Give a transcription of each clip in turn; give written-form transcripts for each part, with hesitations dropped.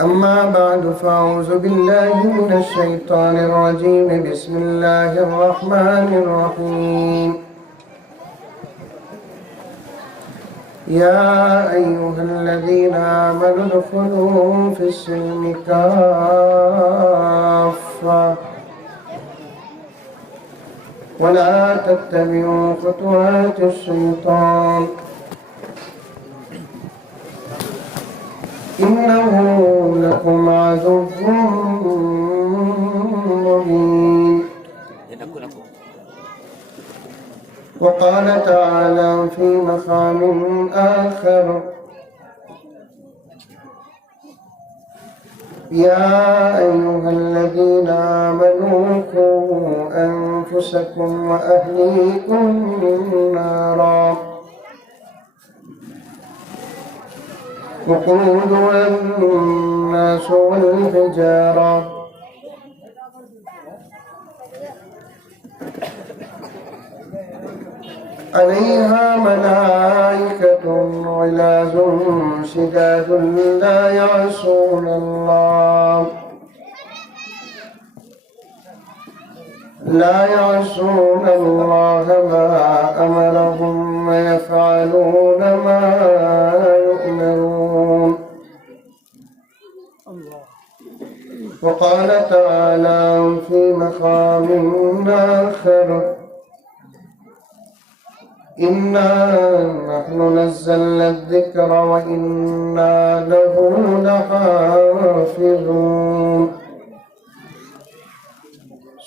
أما بعد فأعوذ بالله من الشيطان الرجيم بسم الله الرحمن الرحيم يا أيها الذين آمنوا ادخلوا في السلم كافة ولا تتبعوا خطوات الشيطان إنه لكم عدو مبين. وقال تعالى في مقام آخر يا أيها الذين آمنوا قوا أنفسكم وأهليكم نارا وقودها الناس والحجارة عليها ملائكة غلاظ شداد لا يعصون الله ما أمرهم ويفعلون ما يؤمرون. وقال تعالى في مقام آخر إنا نحن نزلنا الذكر وإنا له لحافظون.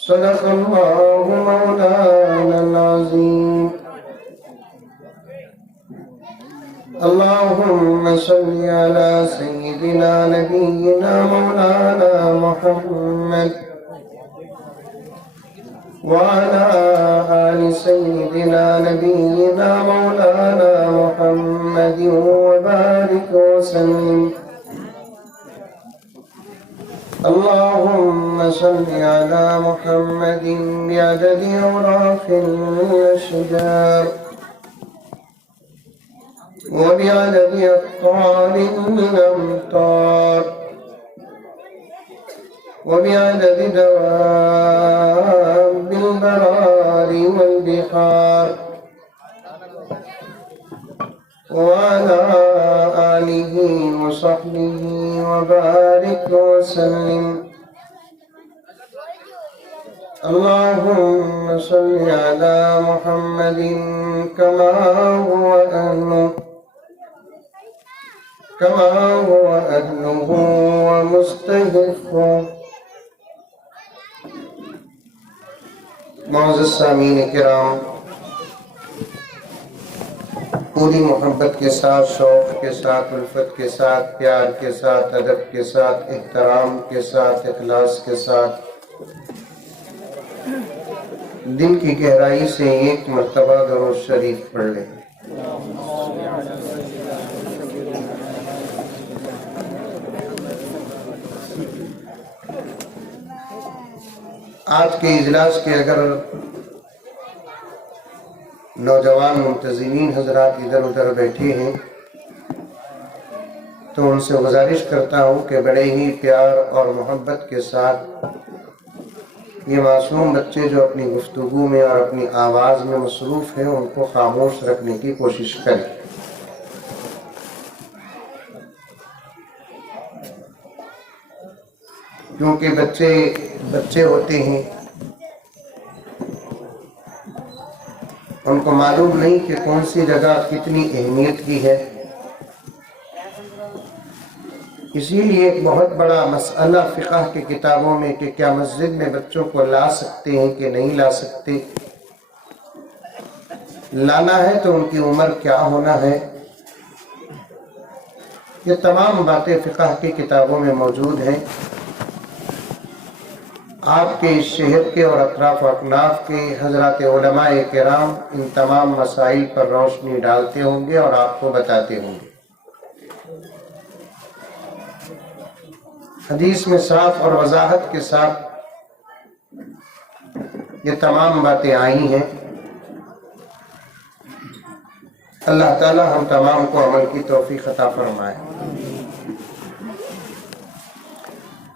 صدق الله مولانا العظيم. اللهم صل على سيدنا نبينا مولانا محمد وعلى آل سيدنا نبينا مولانا محمد وبارك وسلم. اللهم صل على محمد بعدد أوراق الأشجار وبعدد أقطار الأمطار وبعدد دواب البرار والبحار وعلى آله وصحبه وبارك وسلم. اللهم صل على محمد كما هو أهله ومستحقه. معزز سامعین کرام، پوری محبت کے ساتھ، شوق کے ساتھ، الفت کے ساتھ، پیار کے ساتھ، ادب کے ساتھ، احترام کے ساتھ، اخلاص کے ساتھ دل کی گہرائی سے ایک مرتبہ درود شریف پڑھ لیں۔ آج کے اجلاس کے اگر نوجوان منتظمین حضرات ادھر ادھر بیٹھے ہیں تو ان سے گزارش کرتا ہوں کہ بڑے ہی پیار اور محبت کے ساتھ یہ معصوم بچے جو اپنی گفتگو میں اور اپنی آواز میں مصروف ہیں ان کو خاموش رکھنے کی کوشش کریں۔ کیونکہ بچے ہوتے ہیں، ان کو معلوم نہیں کہ کون سی جگہ کتنی اہمیت کی ہے۔ اسی لیے ایک بہت بڑا مسئلہ فقہ کی کتابوں میں کہ کیا مسجد میں بچوں کو لا سکتے ہیں کہ نہیں لا سکتے، لانا ہے تو ان کی عمر کیا ہونا ہے، یہ تمام باتیں فقہ کی کتابوں میں موجود ہیں۔ آپ کے اس شہر کے اور اطراف و اکناف کے حضرات علماء کرام ان تمام مسائل پر روشنی ڈالتے ہوں گے اور آپ کو بتاتے ہوں گے۔ حدیث میں صاف اور وضاحت کے ساتھ یہ تمام باتیں آئی ہیں۔ اللہ تعالی ہم تمام کو عمل کی توفیق عطا فرمائے۔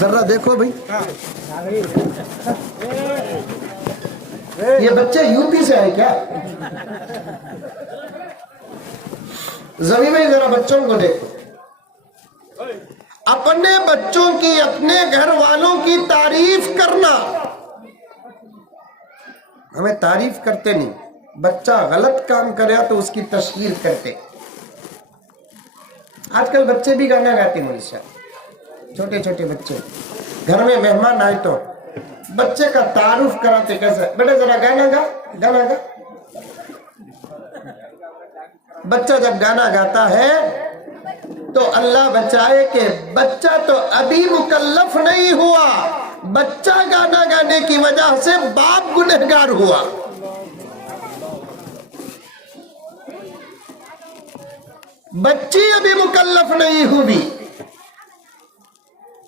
ذرا دیکھو بھائی، یہ بچے یو پی سے ہیں کیا؟ زمین میں ذرا بچوں کو دیکھو، اپنے بچوں کی، اپنے گھر والوں کی تعریف کرنا. ہمیں تعریف کرتے نہیں، بچہ غلط کام کرے تو اس کی تشہیر کرتے. آج کل بچے بھی گانا گاتے ہیں، چھوٹے چھوٹے بچے گھر میں مہمان آئے تو بچے کا تعارف کراتے، کیسے بیٹا ذرا گانا گا، گانا گا. بچہ جب گانا گاتا ہے تو اللہ بچائے کہ بچہ تو ابھی مکلف نہیں ہوا، بچہ گانا گانے کی وجہ سے باپ گنہگار ہوا. بچی ابھی مکلف نہیں ہوئی،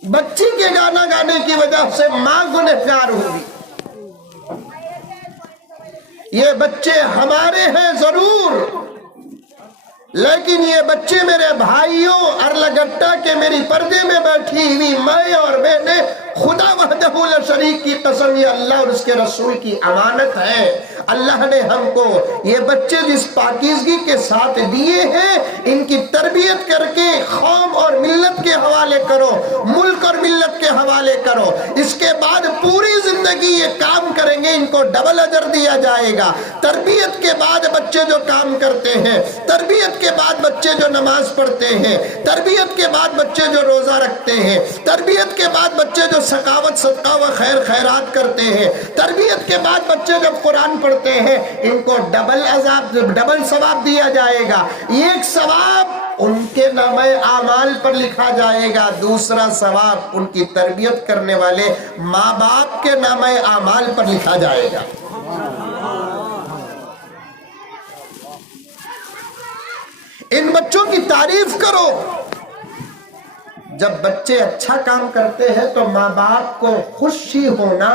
بچی کے گانا گانے کی وجہ سے ماں گنہگار ہوئی. یہ بچے ہمارے ہیں ضرور، لیکن یہ بچے میرے بھائیوں ارلگٹا کے میری پردے میں بیٹھی ہوئی ماں اور بہنیں، خدا وحدہ لا شریک کی قسم یہ اللہ اور اس کے رسول کی امانت ہے. اللہ نے ہم کو یہ بچے جس پاکیزگی کے ساتھ دیے ہیں، ان کی تربیت کر کے قوم اور ملت کے حوالے کرو، ملک اور ملت کے حوالے کرو. اس کے بعد پوری زندگی یہ کام کریں گے، ان کو ڈبل اجر دیا جائے گا. تربیت کے بعد بچے جو کام کرتے ہیں، تربیت کے بعد بچے جو نماز پڑھتے ہیں، تربیت کے بعد بچے جو روزہ رکھتے ہیں، تربیت کے بعد بچے جو سخاوت صدقہ و خیر خیرات کرتے ہیں، تربیت کے بعد بچے جب قرآن پڑھتے ہیں، ان کو ڈبل ثواب دیا جائے گا. ایک ثواب ان کے نامہ اعمال پر لکھا جائے گا، دوسرا ثواب ان کی تربیت کرنے والے ماں باپ کے نامہ اعمال پر لکھا جائے گا. ان بچوں کی تعریف کرو. جب بچے اچھا کام کرتے ہیں تو ماں باپ کو خوشی ہونا،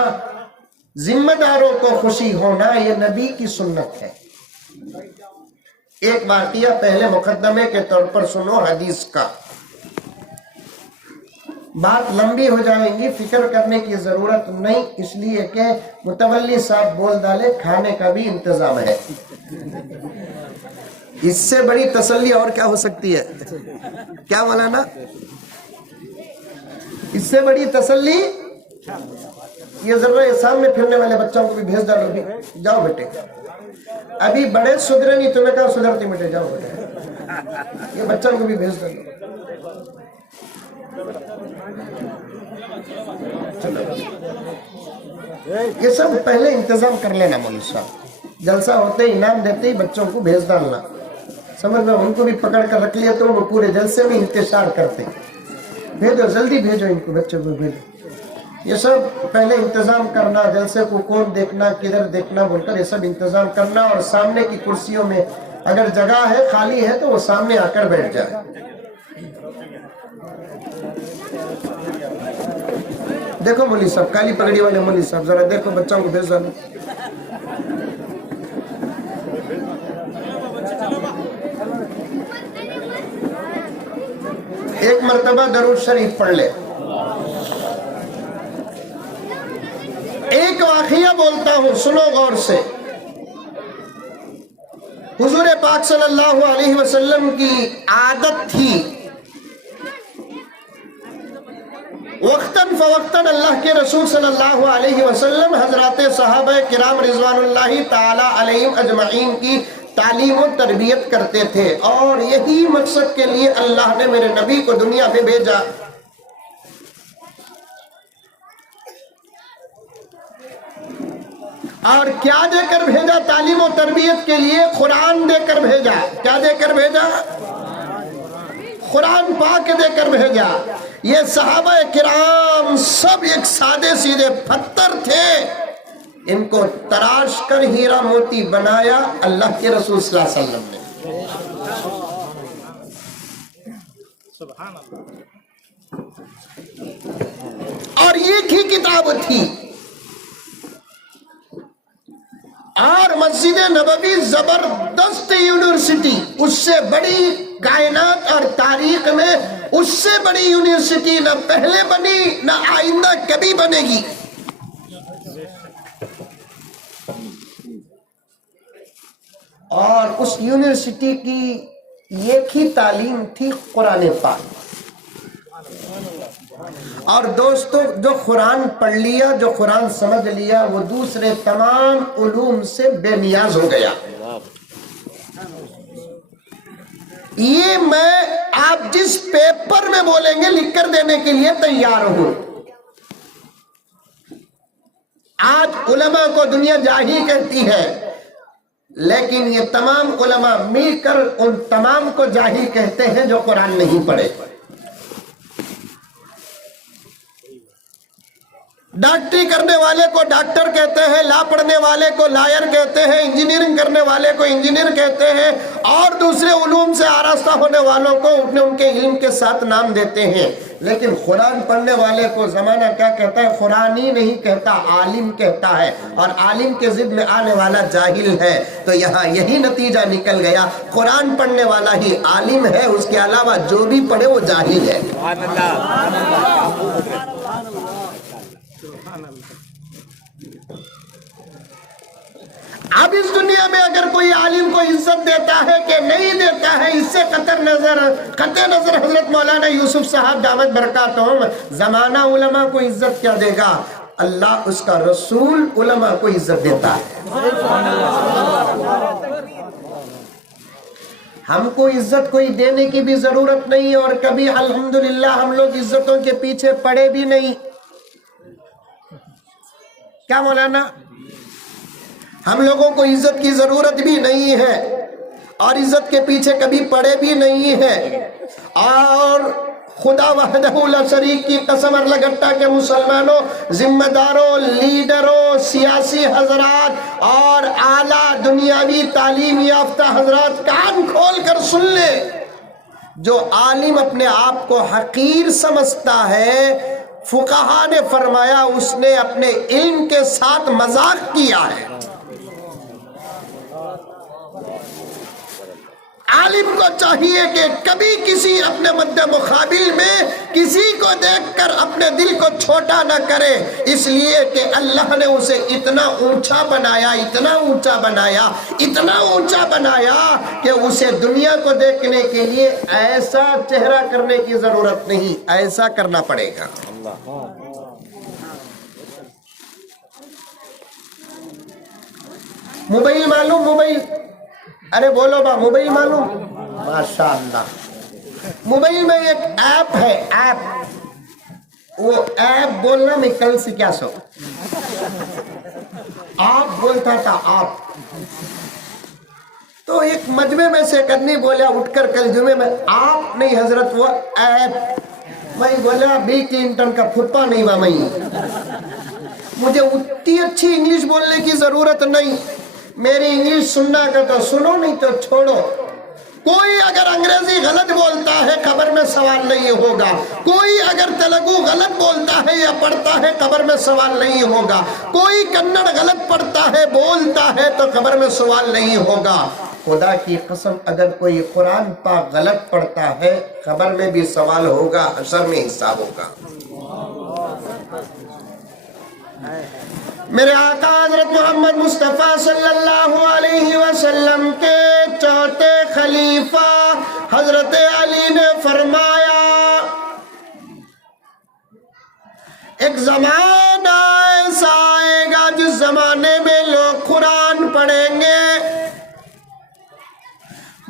ذمہ داروں کو خوشی ہونا، یہ نبی کی سنت ہے. ایک واقعہ پہلے مقدمے کے طور پر سنو حدیث کا، بات لمبی ہو جائیں گی، فکر کرنے کی ضرورت نہیں، اس لیے کہ متولی صاحب بول ڈالے کھانے کا بھی انتظام ہے. اس سے بڑی تسلی اور کیا ہو سکتی ہے؟ کیا مولانا؟ اس سے بڑی تسلی یہ ذرا سامنے پھرنے والے بچوں کو بھی بھیج ڈالو، بھی جاؤ بیٹے، ابھی بڑے سدھرے نہیں، تمہیں کہا سدھرتی بیٹے، جاؤ بیٹے، یہ بچوں کو بھی بھیج ڈالو. یہ سب پہلے انتظام کر لینا مولوی صاحب، جلسہ ہوتے انعام دیتے ہی بچوں کو بھیج ڈالنا، سمجھ میں، ان کو بھی پکڑ کر رکھ لیا تو وہ پورے جلسے میں انتشار کرتے. بھیجو، جلدی بھیجو ان کو، بچوں کو بھیجو. یہ سب پہلے انتظام کرنا، جلسے کو کون دیکھنا، کدھر دیکھنا بول کر یہ سب انتظام کرنا. اور سامنے کی کرسیوں میں اگر جگہ ہے، خالی ہے تو وہ سامنے آ کر بیٹھ جائے. دیکھو مولوی صاحب، کالی پگڑی والے مولوی صاحب، ذرا دیکھو بچوں کو بھیج ڈالو. ایک مرتبہ درود شریف پڑھ لے. ایک واقعہ بولتا ہوں، سنو غور سے. حضور پاک صلی اللہ علیہ وسلم کی عادت تھی وقتاً فوقتاً اللہ کے رسول صلی اللہ علیہ وسلم حضرات صحابہ کرام رضوان اللہ تعالی علیہم اجمعین کی تعلیم و تربیت کرتے تھے، اور یہی مقصد کے لیے اللہ نے میرے نبی کو دنیا میں بھیجا. اور کیا دے کر بھیجا؟ تعلیم و تربیت کے لیے قرآن دے کر بھیجا. کیا دے کر بھیجا؟ قرآن پاک دے کر بھیجا. یہ صحابہ کرام سب ایک سادے سیدھے پتھر تھے، ان کو تراش کر ہیرا موتی بنایا اللہ کے رسول صلی اللہ علیہ وسلم نے. اور ایک ہی کتاب تھی، اور مسجد نبوی زبردست یونیورسٹی، اس سے بڑی کائنات اور تاریخ میں اس سے بڑی یونیورسٹی نہ پہلے بنی نہ آئندہ کبھی بنے گی۔ اور اس یونیورسٹی کی ایک ہی تعلیم تھی قرآن پاک۔ اور دوستو جو قرآن پڑھ لیا، جو قرآن سمجھ لیا، وہ دوسرے تمام علوم سے بے نیاز ہو گیا۔ یہ میں آپ جس پیپر میں بولیں گے لکھ کر دینے کے لیے تیار ہوں۔ آج علماء کو دنیا جاہل کہتی ہے، لیکن یہ تمام علماء مل کر ان تمام کو جاہل کہتے ہیں جو قرآن نہیں پڑھے۔ ڈاکٹری کرنے والے کو ڈاکٹر کہتے ہیں، لا پڑھنے والے کو لائر کہتے ہیں، انجینئرنگ کرنے والے کو انجینئر کہتے ہیں، اور دوسرے علوم سے آراستہ ہونے والوں کو ان کے علم کے ساتھ نام دیتے ہیں۔ لیکن قرآن پڑھنے والے کو زمانہ کیا کہتا ہے؟ قرآن ہی نہیں کہتا، عالم کہتا ہے، اور عالم کے ضد میں آنے والا جاہل ہے۔ تو یہاں یہی نتیجہ نکل گیا، قرآن پڑھنے والا ہی عالم ہے، اس کے علاوہ جو بھی پڑھے وہ جاہل ہے۔ اب اس دنیا میں اگر کوئی عالم کو عزت دیتا ہے کہ نہیں دیتا ہے، اس سے قطع نظر حضرت مولانا یوسف صاحب دامت برکاتہم، زمانہ علماء کو عزت کیا دے گا؟ اللہ اس کا رسول علماء کو عزت دیتا ہے۔ ہم کو عزت کوئی دینے کی بھی ضرورت نہیں، اور کبھی الحمدللہ ہم لوگ عزتوں کے پیچھے پڑے بھی نہیں۔ کیا مولانا؟ ہم لوگوں کو عزت کی ضرورت بھی نہیں ہے، اور عزت کے پیچھے کبھی پڑے بھی نہیں ہے۔ اور خدا وحدہ لا شریک کی قسم ارلگٹا کے مسلمانوں، ذمہ داروں، لیڈروں، سیاسی حضرات اور اعلیٰ دنیاوی تعلیم یافتہ حضرات، کان کھول کر سن لیں، جو عالم اپنے آپ کو حقیر سمجھتا ہے، فقہا نے فرمایا اس نے اپنے علم کے ساتھ مذاق کیا ہے۔ عالم کو چاہیے کہ کبھی کسی اپنے مد مقابل میں کسی کو دیکھ کر اپنے دل کو چھوٹا نہ کرے، اس لیے کہ اللہ نے اسے اتنا اونچا بنایا، اتنا اونچا بنایا، اتنا اونچا بنایا کہ اسے دنیا کو دیکھنے کے لیے ایسا چہرہ کرنے کی ضرورت نہیں، ایسا کرنا پڑے گا۔ موبائل معلوم؟ موبائل، ارے بولو با، موبائل معلوم؟ ماشاءاللہ، موبائل میں ایک ایپ ہے، ایپ، وہ ایپ بولنا میں کل سے کیا سو آپ بولتا تھا، آپ تو ایک مجمع میں سے کرنی بولا اٹھ کر کل جمعے میں، آپ نہیں حضرت وہ ایپ، میں بولا بل کلنٹن کا پھپا نہیں ہوا، میں مجھے اتنی اچھی انگلش بولنے کی ضرورت نہیں، میری انگلش سننا کا تو سنو، نہیں تو چھوڑو۔ کوئی اگر انگریزی غلط بولتا ہے قبر میں سوال نہیں ہوگا، کوئی اگر تیلگو غلط بولتا ہے یا پڑھتا ہے قبر میں سوال نہیں ہوگا، کوئی کنڑ غلط پڑھتا ہے بولتا ہے تو قبر میں سوال نہیں ہوگا۔ خدا کی قسم اگر کوئی قرآن پاک غلط پڑھتا ہے قبر میں بھی سوال ہوگا، حشر میں حساب ہوگا۔ میرے آقا حضرت محمد مصطفیٰ صلی اللہ علیہ وسلم کے چوتھے خلیفہ حضرت علی نے فرمایا، ایک زمانہ ایسا آئے گا جس زمانے میں لوگ قرآن پڑھیں گے،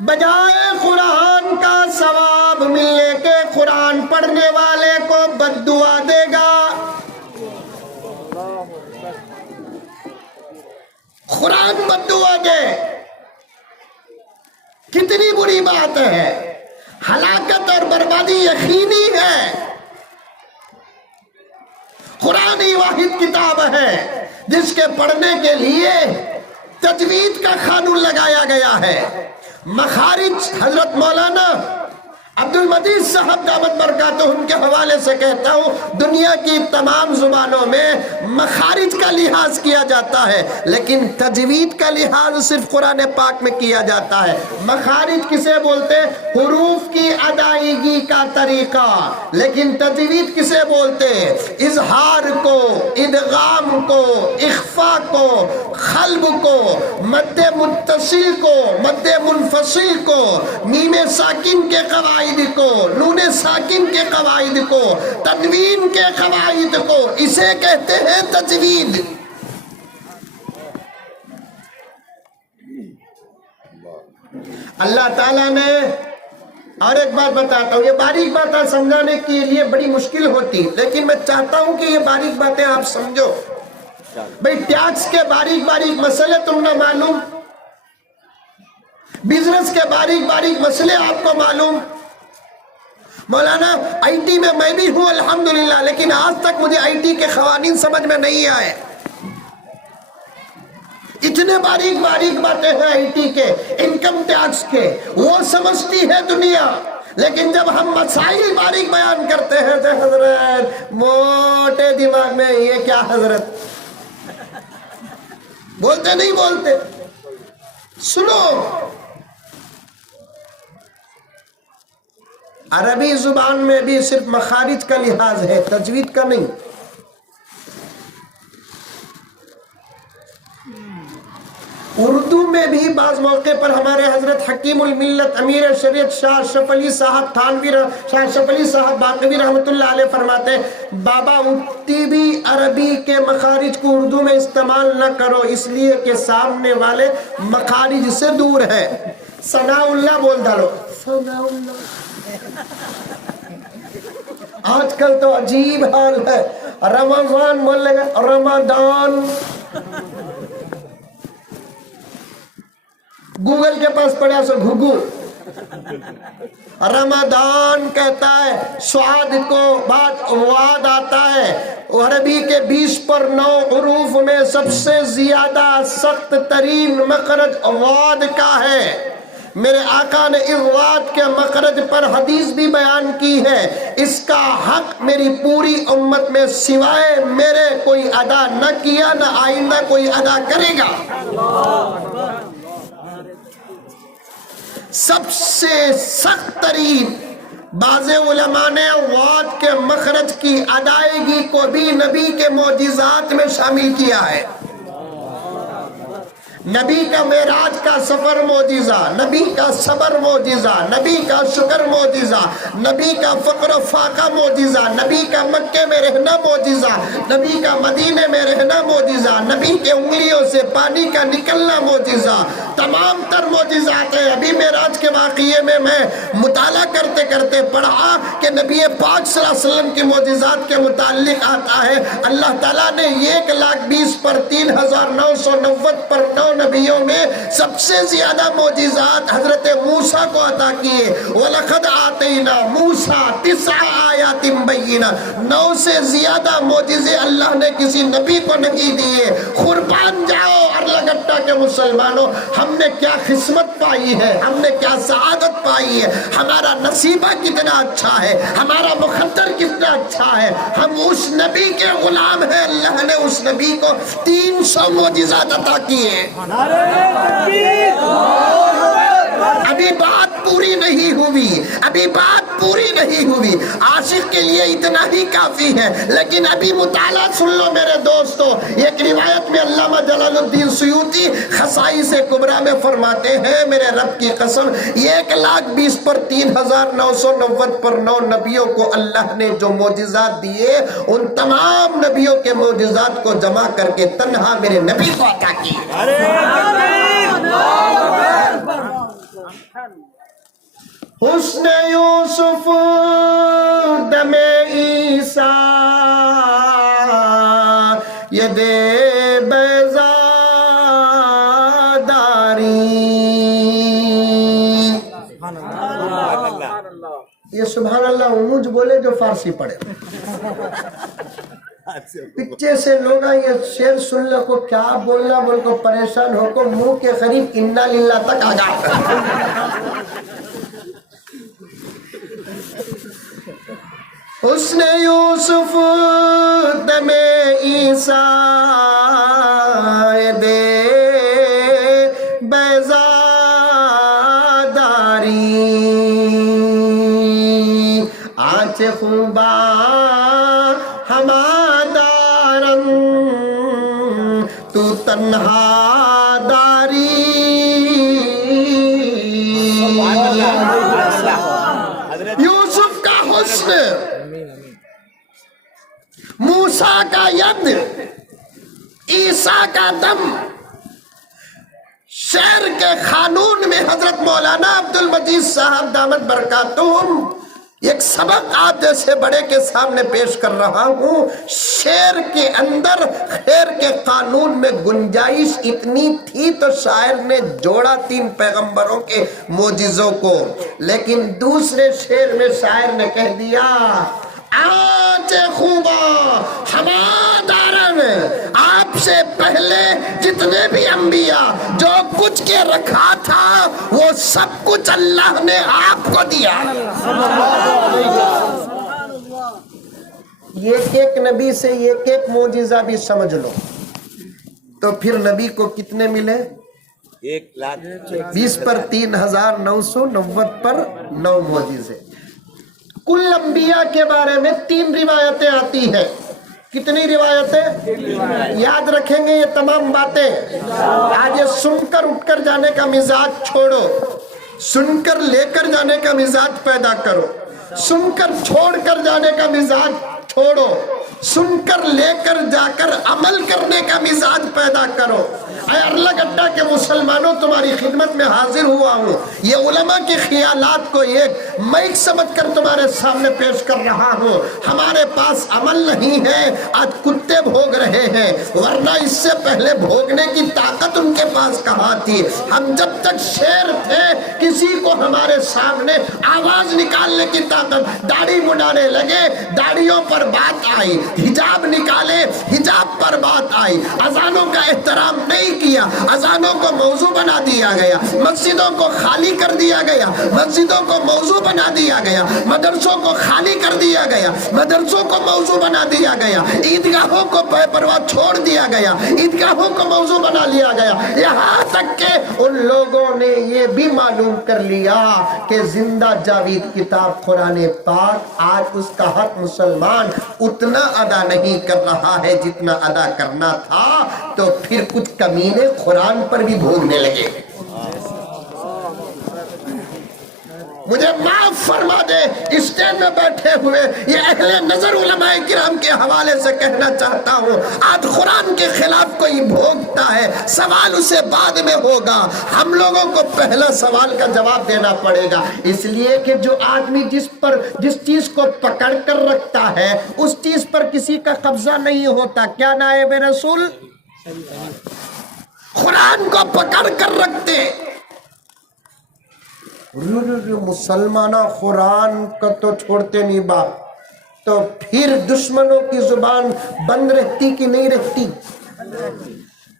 بجائے قرآن کا ثواب ملنے کے قرآن پڑھنے والے کو بد دعا دے گا۔ قرآن بد دعا دے، کتنی بری بات ہے، ہلاکت اور بربادی یقینی ہے۔ قرآن ہی واحد کتاب ہے جس کے پڑھنے کے لیے تجوید کا قانون لگایا گیا ہے۔ مخارج حضرت مولانا عبد المجید صاحب دامت برکاتہم کے حوالے سے کہتا ہوں، دنیا کی تمام زبانوں میں مخارج کا لحاظ کیا جاتا ہے، لیکن تجوید کا لحاظ صرف قرآن پاک میں کیا جاتا ہے۔ مخارج کسے بولتے؟ حروف کی ادائیگی کا طریقہ۔ لیکن تجوید کسے بولتے؟ اظہار کو، ادغام کو، اخفاء کو، خلب کو، مد متصل کو، مد منفصل کو، میم ساکن کے قواعد کو، نون ساکن کے قواعد کو، تنوین کے قواعد کو، اسے کہتے ہیں تجوید۔ اللہ تعالیٰ نے، اور ایک بات بتاتا ہوں، یہ باریک باتیں سمجھانے کے لیے بڑی مشکل ہوتی، لیکن میں چاہتا ہوں کہ یہ باریک باتیں آپ سمجھو۔ بھئی ٹیکس کے باریک باریک مسئلے تم نہ معلوم، بزنس کے باریک باریک مسئلے آپ کو معلوم۔ مولانا آئی ٹی میں بھی ہوں الحمدللہ، لیکن آج تک مجھے آئی ٹی کے قوانین سمجھ میں نہیں آئے۔ اتنے باریک باریک باتیں ہیں آئی ٹی کے، انکم ٹیکس کے، وہ سمجھتی ہے دنیا، لیکن جب ہم مسائل باریک بیان کرتے ہیں تو حضرت موٹے دماغ میں یہ کیا حضرت بولتے نہیں بولتے۔ سنو، عربی زبان میں بھی صرف مخارج کا لحاظ ہے، تجوید کا نہیں۔ اردو میں بھی بعض موقع پر ہمارے حضرت حکیم الملت امیر شریعت شاہ اشرف علی صاحب تھانوی، شاہ اشرف علی صاحب باقوی رحمۃ اللہ علیہ فرماتے ہیں، بابا اٹھتی بھی عربی کے مخارج کو اردو میں استعمال نہ کرو، اس لیے کہ سامنے والے مخارج سے دور ہے۔ ثناء اللہ بول ڈالو، ثناء اللہ۔ آج کل تو عجیب حال ہے، رمضان بولنے گا رمضان، گوگل کے پاس پڑا سو گھگو، رمضان کہتا ہے، سعاد کو بعد واد آتا ہے۔ عربی کے 20/9 حروف میں سب سے زیادہ سخت ترین مخرج واد کا ہے۔ میرے آقا نے اس واد کے مخرج پر حدیث بھی بیان کی ہے، اس کا حق میری پوری امت میں سوائے میرے کوئی ادا نہ کیا، نہ آئندہ کوئی ادا کرے گا۔ سب سے سخت ترین، بعض علماء نے واد کے مخرج کی ادائیگی کو بھی نبی کے معجزات میں شامل کیا ہے۔ نبی کا معراج کا سفر معجزہ، نبی کا صبر معجزہ، نبی کا شکر معجزہ، نبی کا فقر و فاقہ معجزہ، نبی کا مکے میں رہنا معجزہ، نبی کا مدینے میں رہنا معجزہ، نبی کے انگلیوں سے پانی کا نکلنا معجزہ، تمام تر معجزات ہیں۔ ابھی معراج کے واقعے میں مطالعہ کرتے کرتے پڑھا کہ نبی پاک صلی اللہ علیہ وسلم کی معجزات کے متعلق آتا ہے، اللہ تعالیٰ نے 1,20,000 پر 3,990 پر 9 نبیوں میں سب سے زیادہ معجزات حضرت موسیٰ کو عطا کیے۔ وَلَقَدْ آتَيْنَا مُوسَىٰ 9 آیات بَيِّنَاتٍ، 9 سے زیادہ معجزے اللہ نے کسی نبی کو نہیں دیے۔ قربان جاؤ ارلگٹا کے مسلمانوں، ہم نے کیا قسمت پائی ہے، ہم نے کیا سعادت پائی ہے، ہمارا نصیبہ کتنا اچھا ہے، ہمارا مقدر کتنا اچھا ہے۔ ہم اس نبی کے غلام ہیں، اللہ نے اس نبی کو 300 معجزات عطا کیے۔ ابھی بات پوری نہیں ہوئی، ابھی بات پوری نہیں ہوئی، عاشق کے لیے اتنا ہی کافی ہے، لیکن ابھی مطالعہ سن لو میرے دوستو۔ ایک روایت میں علامہ جلال الدین سیوطی خصائص کبریٰ میں فرماتے ہیں، میرے رب کی قسم 1,20,000 پر 3,990 پر 9 نبیوں کو اللہ نے جو معجزات دیے، ان تمام نبیوں کے معجزات کو جمع کر کے تنہا میرے نبی کو عطا کی۔ حسن یوسف دم عیسیٰ ید بیضا داری۔ یہ سبحان اللہ اونج بولے جو فارسی پڑھے۔ پچھے سے لوگ یہ شعر سن لو کو کیا بولنا بول کو پریشان ہو کو منہ کے قریب انا للہ تک آ جاتا۔ حسن یوسف دم عیسیٰ دے بیزاداری آنچ خوبا ہمادارن تو تنہا داری یوسف کا حسن، موسیٰ کا ید، عیسیٰ کا دم، شعر کے قانون میں حضرت مولانا عبدالمجید صاحب دامت برکاتہم ایک سبق آپ جیسے بڑے کے سامنے پیش کر رہا ہوں۔ شعر کے اندر خیر کے قانون میں گنجائش اتنی تھی تو شاعر نے جوڑا 3 پیغمبروں کے معجزوں کو، لیکن دوسرے شعر میں شاعر نے کہہ دیا آج خوبا ہمادارن، آپ سے پہلے جتنے بھی انبیاء جو کچھ کے رکھا تھا وہ سب کچھ اللہ نے آپ کو دیا۔ ایک نبی سے ایک معجزہ بھی سمجھ لو تو پھر نبی کو کتنے ملے؟ 20 پر 3990 پر 9 معجزے۔ کل انبیاء کے بارے میں 3 روایتیں آتی ہیں۔ کتنی روایتیں؟ یاد رکھیں گے یہ تمام باتیں۔ آج یہ سن کر اٹھ کر جانے کا مزاج چھوڑو، سن کر لے کر جانے کا مزاج پیدا کرو، سن کر چھوڑ کر جانے کا مزاج چھوڑو، سن کر لے کر جا کر عمل کرنے کا مزاج پیدا کرو۔ اے ارلا گڈھا کے مسلمانوں، تمہاری خدمت میں حاضر ہوا ہوں۔ یہ علماء کے خیالات کو ایک مائک سمجھ کر تمہارے سامنے پیش کر رہا ہوں۔ ہمارے پاس عمل نہیں ہے، آج کتے بھوگ رہے ہیں، ورنہ اس سے پہلے بھوگنے کی طاقت ان کے پاس کہاں تھی؟ ہم جب تک شیر تھے کسی کو ہمارے سامنے آواز نکالنے کی طاقت، داڑھی مڈانے لگے، داڑھیوں پر بات آئی، حجاب نکالے، حجاب پر بات آئی، اذانوں کا احترام نہیں کیا، اذانوں کو موضوع بنا دیا گیا، مسجدوں کو خالی کر دیا گیا، مسجدوں کو موضوع بنا دیا گیا، مدرسوں کو خالی کر دیا گیا، مدرسوں کو موضوع بنا دیا گیا، عیدگاہوں کو بے پرواہ چھوڑ دیا گیا، عیدگاہوں کو موضوع بنا لیا گیا، یہاں تک کہ ان لوگوں نے یہ بھی معلوم کر لیا کہ زندہ جاوید کتاب قرآن پاک آج اس کا حق مسلمان اتنا ادا نہیں کر رہا ہے جتنا ادا کرنا تھا، تو پھر کچھ کمینے قرآن پر بھی بھوگنے لگے۔ مجھے معاف فرما دے، اسٹیج میں بیٹھے ہوئے یہ اہل نظر علماء کرام کے حوالے سے کہنا چاہتا ہوں، آج قرآن کے خلاف کوئی بھوگتا ہے، سوال اسے بعد میں ہوگا، ہم لوگوں کو پہلا سوال کا جواب دینا پڑے گا۔ اس لیے کہ جو آدمی جس چیز کو پکڑ کر رکھتا ہے اس چیز پر کسی کا قبضہ نہیں ہوتا۔ کیا نائب رسول؟ قرآن کو پکڑ کر رکھتے مسلمانہ، قرآن کا تو چھوڑتے نہیں بات، تو پھر دشمنوں کی زبان بند رہتی کہ نہیں رہتی؟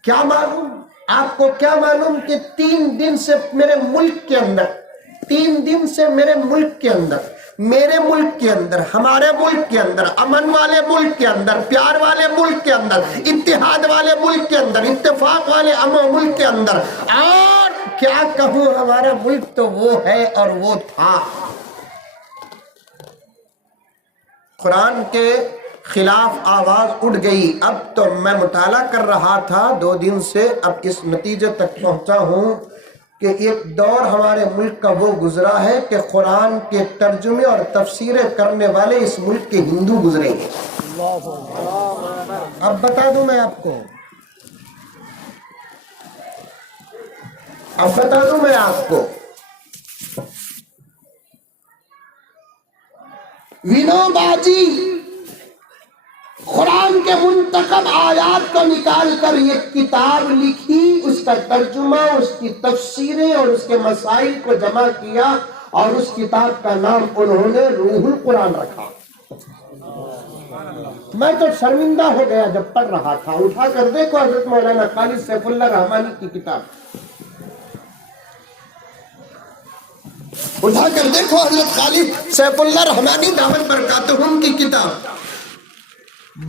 کیا معلوم آپ کو، کیا معلوم کہ 3 دن سے میرے ملک کے اندر، 3 دن سے میرے ملک کے اندر، میرے ملک کے اندر، ہمارے ملک کے اندر، امن والے ملک کے اندر، پیار والے ملک کے اندر، اتحاد والے ملک کے اندر، اتفاق والے ملک کے اندر، اور کیا کہوں، ہمارا ملک تو وہ ہے اور وہ تھا۔ قرآن کے خلاف آواز اٹھ گئی۔ اب تو میں مطالعہ کر رہا تھا 2 دن سے، اب اس نتیجے تک پہنچا ہوں کہ ایک دور ہمارے ملک کا وہ گزرا ہے کہ قرآن کے ترجمے اور تفسیریں کرنے والے اس ملک کے ہندو گزریں گے۔ اب بتا دوں میں آپ کو، ونوبا جی قرآن کے منتخب آیات کو نکال کر ایک کتاب لکھی، اس کا ترجمہ، اس کی تفسیریں اور اس کے مسائل کو جمع کیا، اور اس کتاب کا نام انہوں نے روح القرآن رکھا۔ میں تو شرمندہ ہو گیا جب پڑھ رہا تھا۔ اٹھا کر دیکھو حضرت مولانا خالد سیف اللہ رحمانی کی کتاب، اٹھا کر دیکھو حضرت خالد سیف اللہ رحمانی دامت برکاتہم کی کتاب،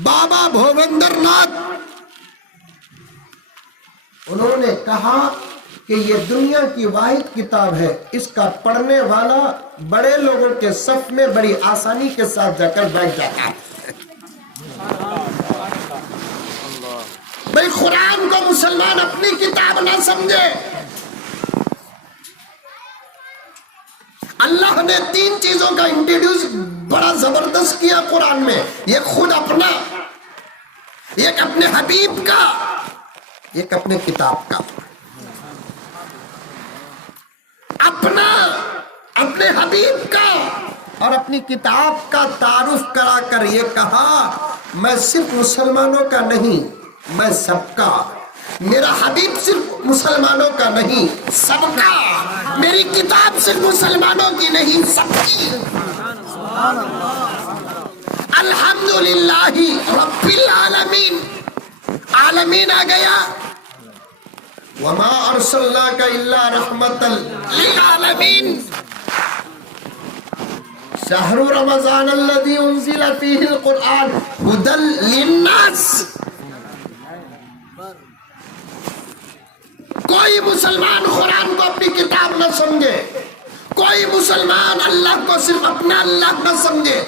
بابا بھووندر ناتھ، انہوں نے کہا کہ یہ دنیا کی واحد کتاب ہے، اس کا پڑھنے والا بڑے لوگوں کے صف میں بڑی آسانی کے ساتھ جا کر بیٹھ جاتا ہے۔ بھئی قرآن کو مسلمان اپنی کتاب نہ سمجھے۔ اللہ نے 3 چیزوں کا انٹروڈیوس بڑا زبردست کیا قرآن میں، ایک خود اپنا، ایک اپنے حبیب کا، ایک اپنے کتاب کا۔ اپنا، اپنے حبیب کا اور اپنی کتاب کا تعارف کرا کر یہ کہا میں صرف مسلمانوں کا نہیں، میں سب کا، میرا حبیب صرف مسلمانوں کا نہیں سب کا، میری کتاب صرف مسلمانوں کی نہیں سب کی۔ الحمدللہ رب العالمین، عالمین آ گیا، وما ارسلناک الا رحمۃ للعالمین، شہر رمضان الذی انزل فیہ القرآن ھدی للناس۔ کوئی مسلمان قرآن کو اپنی کتاب نہ سمجھے، کوئی مسلمان اللہ کو صرف اپنا اللہ نہ سمجھے،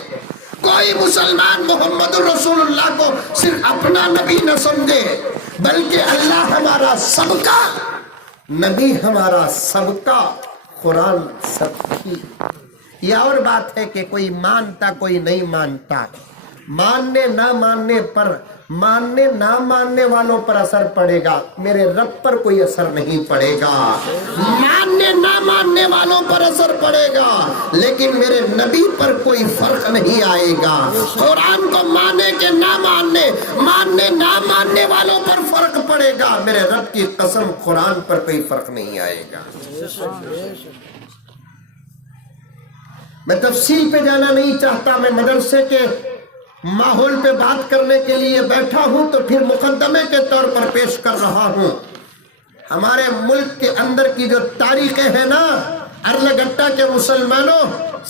کوئی مسلمان محمد رسول اللہ کو صرف اپنا نبی نہ سمجھے، بلکہ اللہ ہمارا سب کا، نبی ہمارا سب کا، قرآن سب کی۔ یہ اور بات ہے کہ کوئی مانتا کوئی نہیں مانتا، ماننے نہ ماننے پر، ماننے نہ ماننے والوں پر اثر پڑے گا، میرے رب پر کوئی اثر نہیں پڑے گا۔ ماننے نہ ماننے والوں پر اثر پڑے گا لیکن میرے نبی پر کوئی فرق نہیں آئے گا۔ قرآن کو مانے کہ نہ ماننے، ماننے نہ ماننے والوں پر فرق پڑے گا، میرے رب کی قسم قرآن پر کوئی فرق نہیں آئے گا۔ میں تفصیل پہ جانا نہیں چاہتا، میں مدرسے کے ماحول پہ بات کرنے کے لیے بیٹھا ہوں تو پھر مقدمے کے طور پر پیش کر رہا ہوں۔ ہمارے ملک کے اندر کی جو تاریخیں ہیں نا ارلگٹا کے مسلمانوں،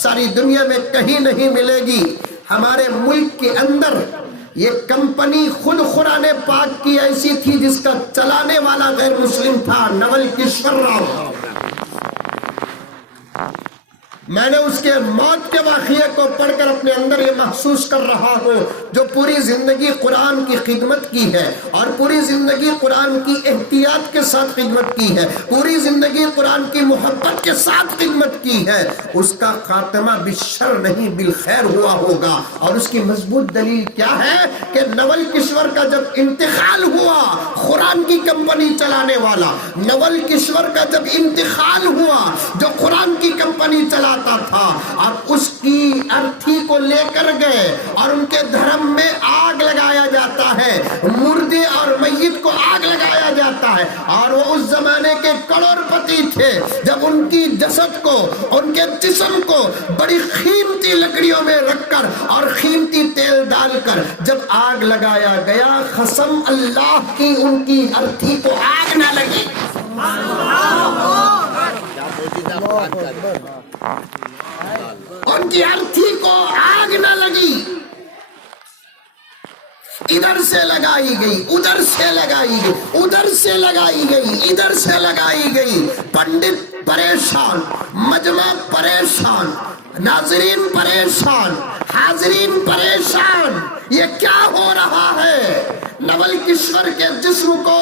ساری دنیا میں کہیں نہیں ملے گی۔ ہمارے ملک کے اندر یہ کمپنی خود قرآن پاک کی ایسی تھی جس کا چلانے والا غیر مسلم تھا، نول کشور راؤ۔ میں نے اس کے موت کے واقعے کو پڑھ کر اپنے اندر یہ محسوس کر رہا ہوں، جو پوری زندگی قرآن کی خدمت کی ہے اور پوری زندگی قرآن کی احتیاط کے ساتھ خدمت کی ہے، پوری زندگی قرآن کی محبت کے ساتھ خدمت کی ہے، اس کا خاتمہ بالشر نہیں بالخیر ہوا ہوگا۔ اور اس کی مضبوط دلیل کیا ہے کہ نول کشور کا جب انتقال ہوا، قرآن کی کمپنی چلانے والا نول کشور کا جب انتقال ہوا، جو قرآن کی کمپنی چلا تھا، اور اس کی ارتھی کو لے کر گئے اور ان کے دھرم میں آگ لگایا جاتا ہے، مردے اور میت کو آگ لگایا جاتا ہے، اور وہ اس زمانے کے کروڑ پتی تھے۔ جب ان کی جسد کو، ان کے جسم کو بڑی قیمتی لکڑیوں میں رکھ کر اور قیمتی تیل ڈال کر جب آگ لگایا گیا، قسم اللہ کی ان کی ارتھی کو آگ نہ لگی۔ ان کی ارتھی کو آگ نہ لگی، ادھر سے لگائی گئی، ادھر سے لگائی گئی، ادھر سے لگائی گئی، ادھر سے لگائی گئی۔ پنڈت پریشان، مجمع پریشان، ناظرین پریشان، حاضرین پریشان، یہ کیا ہو رہا ہے؟ نول کشور کے جسم کو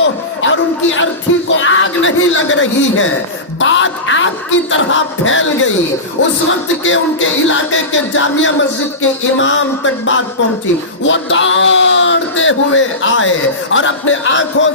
اور ان کی ارتھی کو آگ نہیں لگ رہی ہے، بات آگ کی طرح پھیل گئی۔ اس وقت کے ان کے علاقے کے جامعہ مسجد کے امام تک بات پہنچی، وہ دوڑتے ہوئے آئے اور اپنے آنکھوں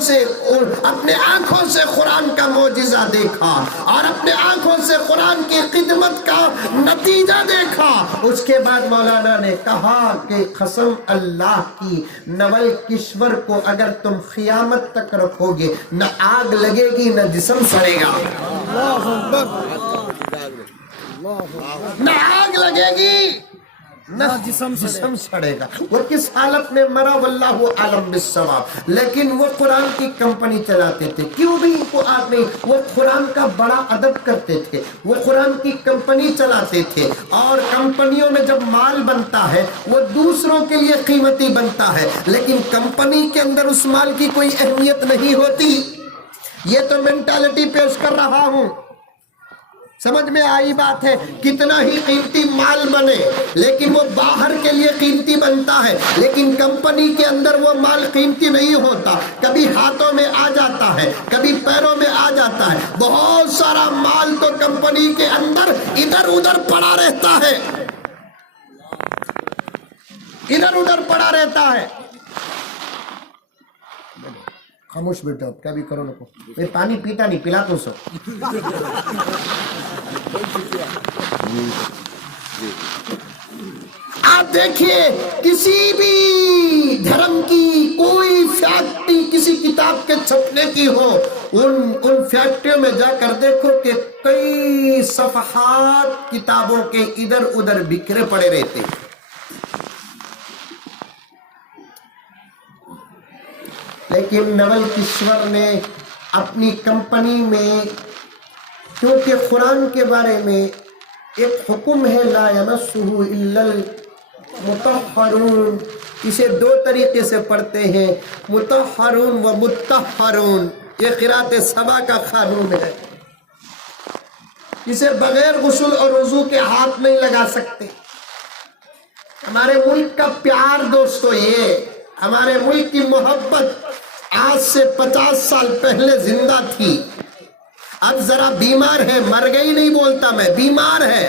سے قرآن کا معجزہ دیکھا اور اپنے آنکھوں سے قرآن کی خدمت کا نتیجہ دیکھا۔ اس کے بعد مولانا نے کہا کہ قسم اللہ کی، نول کشور کو اگر تم قیامت تک رکھو گے نہ آگ لگے گی نہ جسم سڑے گا، نہ آگ لگے گی نہ جسم سڑے گا. وہ کس حالت میں مرا واللہ عالم بالصواب. لیکن وہ قرآن کی کمپنی چلاتے تھے. کیوں بھی ان کو آگ نہیں؟ وہ قرآن کا بڑا ادب کرتے تھے. وہ قرآن کی کمپنی چلاتے تھے. اور کمپنیوں میں جب مال بنتا ہے وہ دوسروں کے لیے قیمتی بنتا ہے، لیکن کمپنی کے اندر اس مال کی کوئی اہمیت نہیں ہوتی. یہ تو مینٹالٹی پیش کر رہا ہوں. سمجھ میں آئی بات ہے؟ کتنا ہی قیمتی مال بنے لیکن وہ باہر کے لیے قیمتی بنتا ہے، لیکن کمپنی کے اندر وہ مال قیمتی نہیں ہوتا. کبھی ہاتھوں میں آ جاتا ہے، کبھی پیروں میں آ جاتا ہے. بہت سارا مال تو کمپنی کے اندر ادھر ادھر پڑا رہتا ہے، ادھر ادھر پڑا رہتا ہے. خاموش بیٹا، کیا بھی کرو نکو. میں پانی پیتا نہیں، پلا تو سو. آپ دیکھیے کسی بھی دھرم کی کوئی فیکٹری کسی کتاب کے چھپنے کی ہو، ان فیکٹریوں میں جا کر دیکھو کہ کئی صفحات کتابوں کے ادھر ادھر بکھرے پڑے رہتے ہیں. لیکن نول کشور نے اپنی کمپنی میں، کیونکہ قرآن کے بارے میں ایک حکم ہے لا یمسہ الا المطہرون، اسے دو طریقے سے پڑھتے ہیں، مطہرون و مطہرون. یہ قرأت سبا کا قانون ہے. اسے بغیر غسل اور وضو کے ہاتھ نہیں لگا سکتے. ہمارے ملک کا پیار دوستو، یہ ہمارے ملک کی محبت آج سے 50 سال پہلے زندہ تھی. اب ذرا بیمار ہے، مر گئی نہیں بولتا میں، بیمار ہے.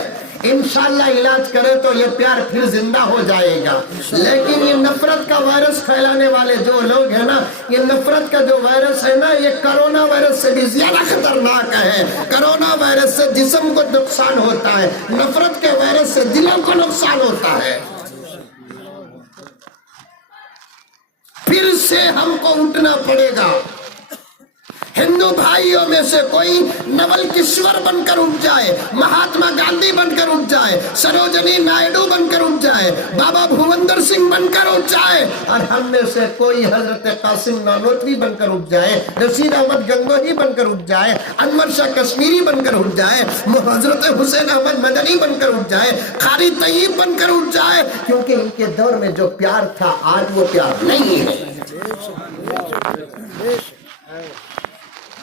انشاءاللہ علاج کرے تو یہ پیار پھر زندہ ہو جائے گا. لیکن یہ نفرت کا وائرس پھیلانے والے جو لوگ ہیں نا، یہ نفرت کا جو وائرس ہے نا، یہ کرونا وائرس سے بھی زیادہ خطرناک ہے. کرونا وائرس سے جسم کو نقصان ہوتا ہے، نفرت کے وائرس سے دلوں کو نقصان ہوتا ہے. پھر سے ہم کو اٹھنا پڑے گا. ہندو بھائیوں میں سے کوئی نول کشور بن کر اٹھ جائے، مہاتما گاندھی بن کر اٹھ جائے، سروجنی نائیڈو بن کر اٹھ جائے، بابا بھوندر سنگھ بن کر اٹھ جائے، اور ہم میں سے کوئی حضرت قاسم نانوتوی بن کر اٹھ جائے، رشید احمد گنگوہی بن کر اٹھ جائے، انور شاہ کشمیری بن کر اٹھ جائے، حضرت حسین احمد مدنی بن کر اٹھ جائے، قاری طیب بن کر اٹھ جائے، کیونکہ ان کے دور میں جو پیار تھا آج وہ پیار نہیں ہے.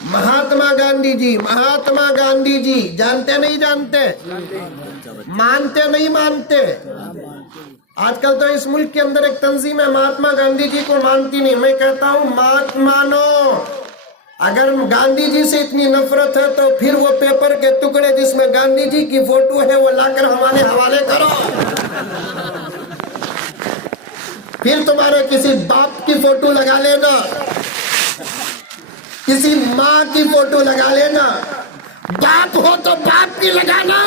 مہاتما گاندھی جی جانتے نہیں جانتے، مانتے نہیں مانتے. آج کل تو اس ملک کے اندر ایک تنظیم ہے مہاتما گاندھی جی کو مانتی نہیں. میں کہتا ہوں مات مانو. اگر گاندھی جی سے اتنی نفرت ہے تو پھر وہ پیپر کے ٹکڑے جس میں گاندھی جی کی فوٹو ہے وہ لا کر ہمارے حوالے کرو. پھر تمہارے کسی باپ کی فوٹو لگا لینا، کسی ماں کی فوٹو لگا لینا. باپ ہو تو باپ کی لگانا.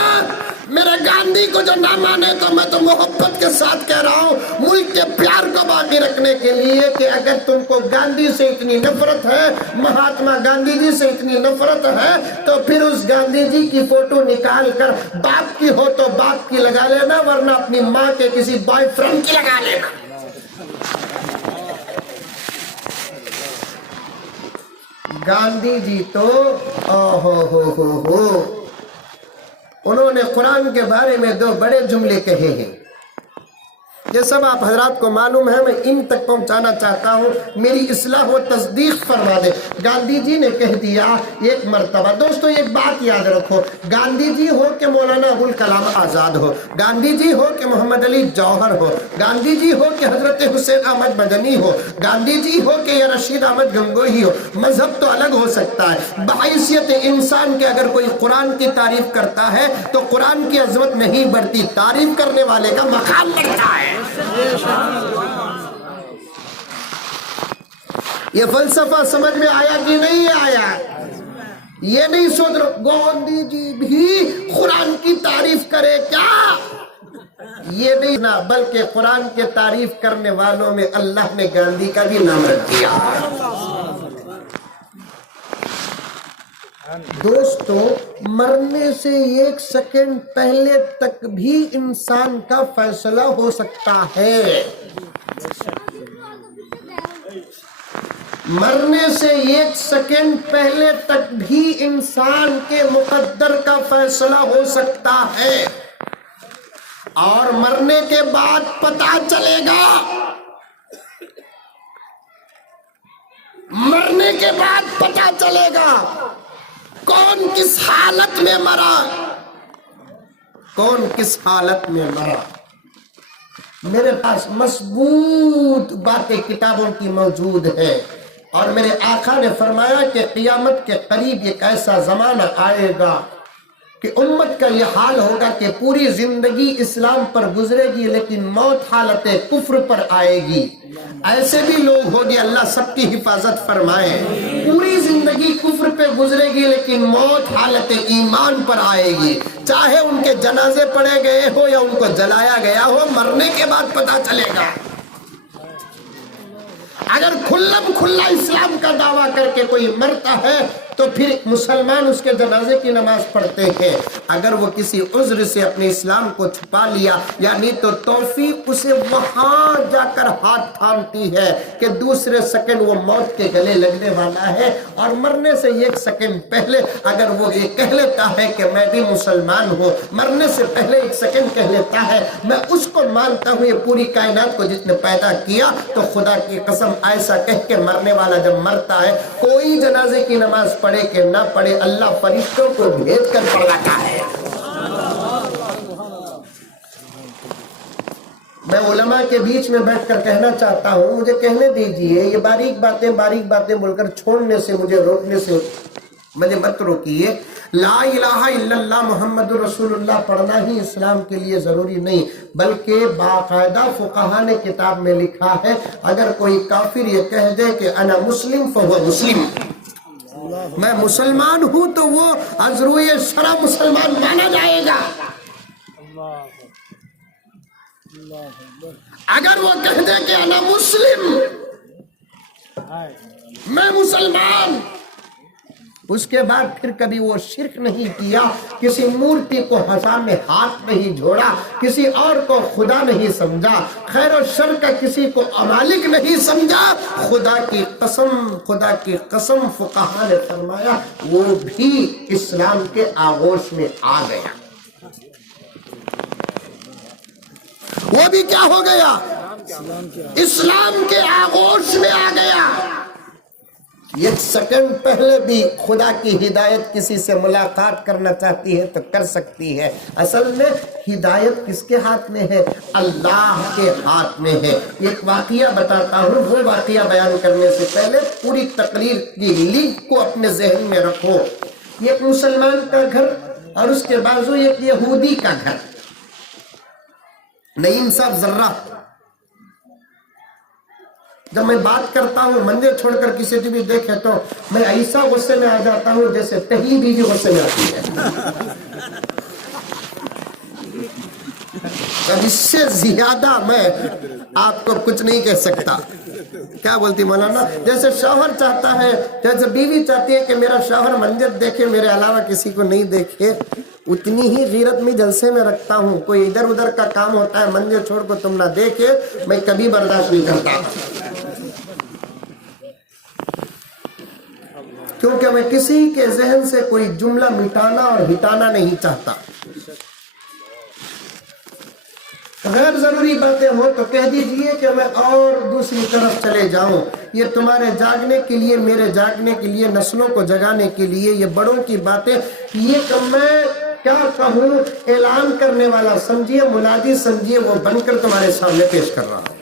میرے گاندھی کو جو نہ مانے تو میں تو محبت کے ساتھ کہہ رہا ہوں، ملک کے پیار کو باقی رکھنے کے لیے، کہ اگر تم کو گاندھی سے اتنی نفرت ہے، مہاتما گاندھی جی سے اتنی نفرت ہے، تو پھر اس گاندھی جی کی فوٹو نکال کر باپ کی ہو تو باپ کی لگا لینا، ورنہ اپنی ماں کے کسی بوائے فرینڈ کی لگا لینا. گاندھی جی تو انہوں نے قرآن کے بارے میں دو بڑے جملے کہے ہیں. یہ سب آپ حضرات کو معلوم ہے، میں ان تک پہنچانا چاہتا ہوں، میری اصلاح و تصدیق فرما دے. گاندھی جی نے کہہ دیا ایک مرتبہ. دوستو ایک بات یاد رکھو، گاندھی جی ہو کہ مولانا ابوالکلام آزاد ہو، گاندھی جی ہو کہ محمد علی جوہر ہو، گاندھی جی ہو کہ حضرت حسین احمد مدنی ہو، گاندھی جی ہو کہ یا رشید احمد گنگوہی ہو، مذہب تو الگ ہو سکتا ہے، بحیثیت انسان کے اگر کوئی قرآن کی تعریف کرتا ہے تو قرآن کی عظمت نہیں بڑھتی، تعریف کرنے والے کا مقام بڑھتا ہے. یہ فلسفہ سمجھ میں آیا کہ نہیں آیا؟ یہ نہیں سوچ رہا گاندھی جی بھی قرآن کی تعریف کرے کیا، یہ نہیں نا، بلکہ قرآن کے تعریف کرنے والوں میں اللہ نے گاندھی کا بھی نام رکھ دیا. دوستو مرنے سے 1 سیکنڈ پہلے تک بھی انسان کا فیصلہ ہو سکتا ہے. مرنے سے 1 سیکنڈ پہلے تک بھی انسان کے مقدر کا فیصلہ ہو سکتا ہے. اور مرنے کے بعد پتہ چلے گا. مرنے کے بعد پتہ چلے گا کون کس حالت میں مرا، کون کس حالت میں مرا. میرے پاس مضبوط باتیں کتابوں کی موجود ہیں، اور میرے آقا نے فرمایا کہ قیامت کے قریب ایک ایسا زمانہ آئے گا کہ امت کا یہ حال ہوگا کہ پوری زندگی اسلام پر گزرے گی لیکن موت حالت کفر پر آئے گی. ایسے بھی لوگ ہوگے، اللہ سب کی حفاظت فرمائے. پوری زندگی کفر پہ گزرے گی لیکن موت حالت ایمان پر آئے گی. چاہے ان کے جنازے پڑے گئے ہو یا ان کو جلایا گیا ہو، مرنے کے بعد پتہ چلے گا. اگر کھلم کھلا اسلام کا دعویٰ کر کے کوئی مرتا ہے تو پھر مسلمان اس کے جنازے کی نماز پڑھتے ہیں. اگر وہ کسی عذر سے اپنے اسلام کو چھپا لیا یعنی تو توفیق اسے وہاں جا کر ہاتھ تھامتی ہے کہ دوسرے سیکنڈ وہ موت کے گلے لگنے والا ہے. اور مرنے سے 1 سیکنڈ پہلے اگر وہ یہ کہہ لیتا ہے کہ میں بھی مسلمان ہوں، مرنے سے پہلے 1 سیکنڈ کہہ لیتا ہے میں اس کو مانتا ہوں یہ پوری کائنات کو جس نے پیدا کیا، تو خدا کی قسم ایسا کہہ کے مرنے والا جب مرتا ہے، کوئی جنازے کی نماز پڑھے کہ نہ پڑھے، اللہ فرشتوں کو بھیج کر پڑھاتا ہے. میں علماء کے بیچ میں بیٹھ کر کہنا چاہتا ہوں، مجھے کہنے دیجئے. یہ باریک باتیں بول کر چھوڑنے سے، مجھے روکنے سے مجھے مت روکیے. لا الہ الا اللہ محمد رسول اللہ پڑھنا ہی اسلام کے لیے ضروری نہیں، بلکہ باقاعدہ فقہا نے کتاب میں لکھا ہے اگر کوئی کافر یہ کہہ دے کہ انا مسلم فہو مسلم، میں مسلمان ہوں، تو وہ از روئے شرع مسلمان مانا جائے گا. اگر وہ کہہ دے کہ انا مسلم، میں مسلمان، اس کے بعد پھر کبھی وہ شرک نہیں کیا، کسی مورتی کو سامنے ہاتھ نہیں جھوڑا، کسی اور کو خدا نہیں سمجھا، خیر و شر کا کسی کو مالک نہیں سمجھا، خدا کی قسم فقہا نے فرمایا وہ بھی اسلام کے آغوش میں آ گیا. وہ بھی کیا ہو گیا؟ اسلام کے آغوش میں آ گیا. 1 سیکنڈ پہلے بھی خدا کی ہدایت کسی سے ملاقات کرنا چاہتی ہے تو کر سکتی ہے. اصل میں ہدایت کس کے ہاتھ میں ہے؟ اللہ کے ہاتھ میں ہے. ایک واقعہ بتاتا ہوں، وہ واقعہ بیان کرنے سے پہلے پوری تقریر کی لنک کو اپنے ذہن میں رکھو. ایک مسلمان کا گھر اور اس کے بازو ایک یہودی کا گھر. نعیم صاحب ذرہ، جب میں بات کرتا ہوں منظر چھوڑ کر کسی بھی دیکھے تو میں ایسا غصے میں آ جاتا ہوں جیسے پہلی بیوی غصے میں آتی ہے. اب اس سے زیادہ میں آپ کو کچھ نہیں کہہ سکتا. کیا بولتی مولانا؟ جیسے شوہر چاہتا ہے، جیسے بیوی چاہتی ہے کہ میرا شوہر منظر دیکھے، میرے علاوہ کسی کو نہیں دیکھے، اتنی ہی غیرت میں جلسے میں رکھتا ہوں. کوئی ادھر ادھر کا کام ہوتا ہے، منظر چھوڑ کو تم نہ دیکھے، میں کبھی برداشت نہیں کرتا، کیونکہ میں کسی کے ذہن سے کوئی جملہ مٹانا اور ہٹانا نہیں چاہتا. غیر ضروری باتیں ہو تو کہہ دیجئے کہ میں اور دوسری طرف چلے جاؤں. یہ تمہارے جاگنے کے لیے، میرے جاگنے کے لیے، نسلوں کو جگانے کے لیے یہ بڑوں کی باتیں. یہ کہ میں کیا کہوں، اعلان کرنے والا سمجھیے، منادی سمجھیے، وہ بن کر تمہارے سامنے پیش کر رہا ہوں.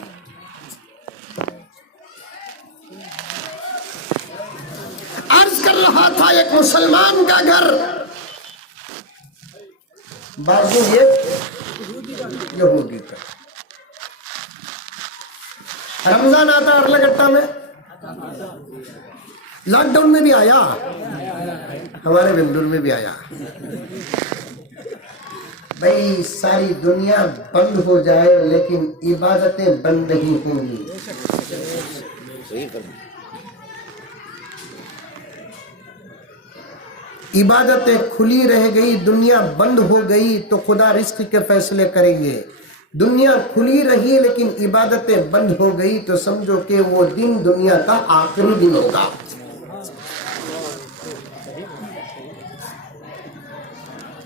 عرض کر رہا تھا ایک مسلمان کا گھر، بازو یہودی کا. رمضان آتا ارلگٹا میں، لاک ڈاؤن میں بھی آیا، ہمارے بنگلور میں بھی آیا. بھائی ساری دنیا بند ہو جائے لیکن عبادتیں بند نہیں ہوں گی. عبادتیں کھلی رہ گئی، دنیا بند ہو گئی تو خدا رزق کے فیصلے کریں گے۔ دنیا کھلی رہی لیکن عبادتیں بند ہو گئی تو سمجھو کہ وہ دن دنیا کا آخری دن ہوگا۔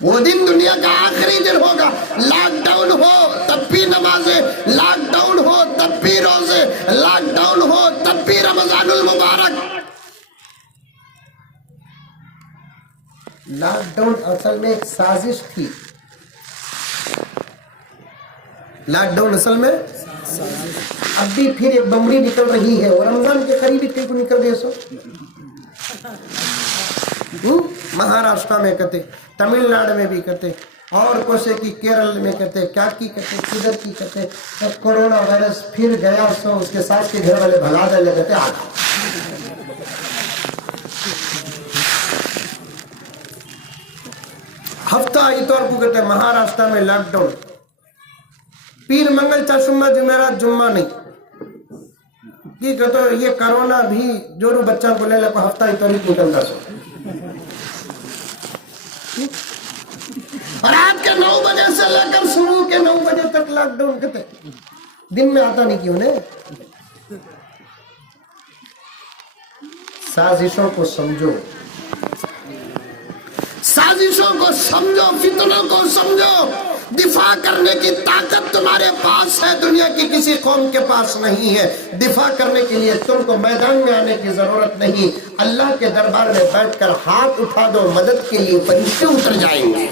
وہ دن دنیا کا آخری دن ہوگا۔ لاک ڈاؤن ہو تب بھی نمازیں، لاک ڈاؤن ہو تب بھی روزے، لاک ڈاؤن ہو تب بھی رمضان المبارک۔ لاک ڈاؤن اصل میں ایک سازش تھی۔ لاک ڈاؤن اصل میں اب بھی پھر ایک بمڑی نکل رہی ہے، اور رمضان کے قریب ہی کہیں کو نکل گئے سو مہاراشٹر میں کہتے، تمل ناڈو میں بھی کہتے، اور کوسے کی کیرل میں کہتے، کیا کی کہتے، کدھر کی کہتے۔ جب کورونا وائرس پھر گیا سو اس کے ساتھ کے گھر والے بھگا دے لگتے آگا۔ ہفتہ اتوار کو کہتے مہاراشٹر میں لاک ڈاؤن، پیر منگل چاشمہ جمعرات جمعہ نہیں کی کہتے یہ کرونا بھی جو بچہ کو لے لے کو ہفتہ اتوار نکلتا سو۔ رات کے 9 بجے سے لے کر صبح کے 9 بجے تک لاک ڈاؤن کہتے، دن میں آتا نہیں کیوں نے۔ سازشوں کو سمجھو، سازشوں کو سمجھو، فتنوں کو سمجھو۔ دفاع کرنے کی طاقت تمہارے پاس ہے، دنیا کی کسی قوم کے پاس نہیں ہے۔ دفاع کرنے کے لیے تم کو میدان میں آنے کی ضرورت نہیں، اللہ کے دربار میں بیٹھ کر ہاتھ اٹھا دو، مدد کے لیے فرشتے اتر جائیں گے۔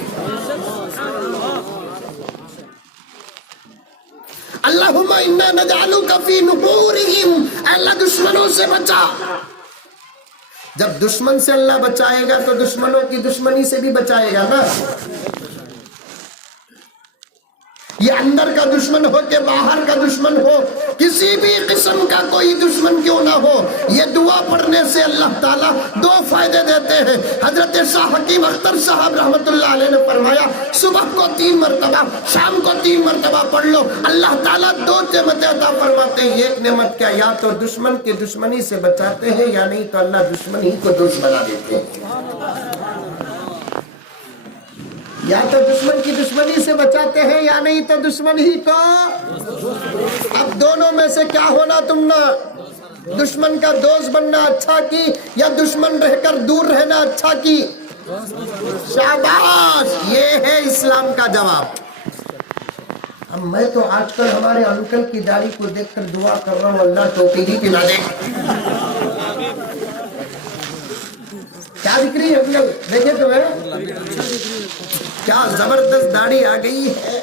اللہم انا نجعلک فی نحورہم، اللہ دشمنوں سے بچا۔ جب دشمن سے اللہ بچائے گا تو دشمنوں کی دشمنی سے بھی بچائے گا نا۔ یہ اندر کا دشمن ہو کہ باہر کا دشمن ہو، کسی بھی قسم کا کوئی دشمن کیوں نہ ہو، یہ دعا پڑھنے سے اللہ تعالیٰ 2 فائدے دیتے ہیں۔ حضرت شاہ حکیم اختر صاحب رحمت اللہ علیہ نے فرمایا صبح کو 3 مرتبہ، شام کو 3 مرتبہ پڑھ لو، اللہ تعالیٰ 2 نعمتیں عطا فرماتے ہیں۔ ایک نعمت کیا؟ یا تو دشمن کی دشمنی سے بچاتے ہیں، یا نہیں تو اللہ دشمن ہی کو دوست بنا دیتے ہیں۔ یا تو دشمن کی دشمنی سے بچاتے ہیں، یا نہیں تو دشمن ہی کو۔ اب دونوں میں سے کیا ہونا تم نے؟ دشمن کا دوست بننا اچھا کی، یا دشمن رہ کر دور رہنا اچھا کی؟ شاباش، یہ ہے اسلام کا جواب۔ اب میں تو آج کل ہمارے انکل کی داڑھی کو دیکھ کر دعا کر رہا ہوں اللہ ٹوپی ہی پلا دے۔ کیا دکھ رہی ہے دیکھیں تو میں، کیا زبردست داڑھی آ گئی ہے،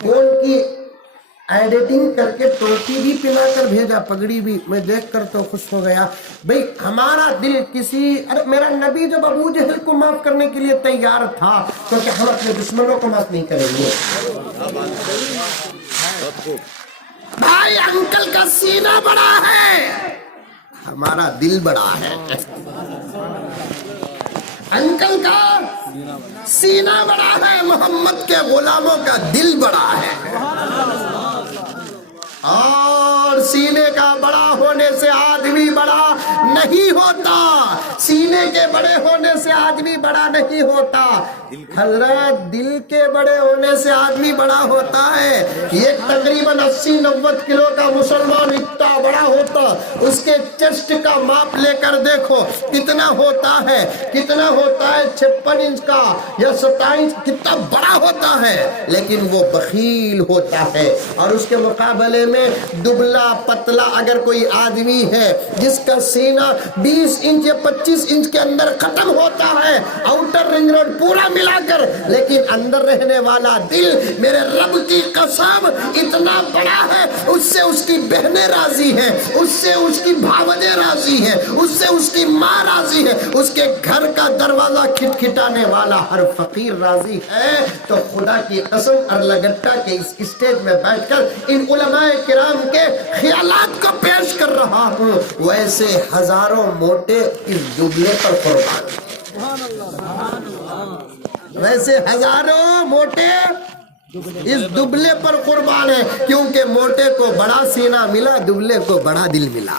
کون کی ایڈیٹنگ کر کے ٹوپی بھی پلا کر بھیجا، پگڑی بھی، میں دیکھ کر تو خوش ہو گیا۔ بھئی ہمارا دل کسی، ارے میرا نبی جب ابو جہل کو معاف کرنے کے لیے تیار تھا تو کہ ہم اپنے دشمنوں کو معاف نہیں کریں گے؟ بھائی انکل کا سینہ بڑا ہے، ہمارا دل بڑا ہے۔ انکل کا سینہ بڑا ہے، محمد کے غلاموں کا دل بڑا ہے۔ اور سینے کا بڑا ہونے سے آدمی بڑا نہیں ہوتا، سینے کے بڑے ہونے سے آدمی بڑا نہیں ہوتا حضرت، دل کے بڑے ہونے سے آدمی بڑا ہوتا ہے۔ یہ تقریباً 80-90 کلو کا مسلمان اتنا بڑا ہوتا، اس کے چیسٹ کا ماپ لے کر دیکھو کتنا ہوتا ہے، کتنا ہوتا ہے 56 انچ کا یا 27، کتنا بڑا ہوتا ہے، لیکن وہ بخیل ہوتا ہے۔ اور اس کے مقابلے میں دبلا پتلا اگر کوئی آدمی ہے جس کا سینہ 20 انچ یا 25 انچ کے اندر ختم ہوتا ہے، آؤٹر رنگ روڈ پورا ملا کر، لیکن اندر رہنے والا دل میرے رب کی قسم اتنا بڑا ہے، اس سے اس کی بہنیں راضی ہیں، اس سے اس کی بھاوجیں راضی ہیں، اس سے اس کی ماں راضی ہے، اس کے گھر کا دروازہ کھٹکھٹانے والا ہر فقیر راضی ہے۔ تو خدا کی قسم ارلگٹا کے اس اسٹیج میں بیٹھ کر ان علماء کرام کے خیالات کو پیش کر رہا ہوں، ویسے ہزاروں موٹے اس دبلے پر قربان، ویسے ہزاروں موٹے اس دبلے پر قربان ہے، کیونکہ موٹے کو بڑا سینہ ملا، دبلے کو بڑا دل ملا۔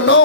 9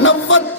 90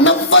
90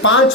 5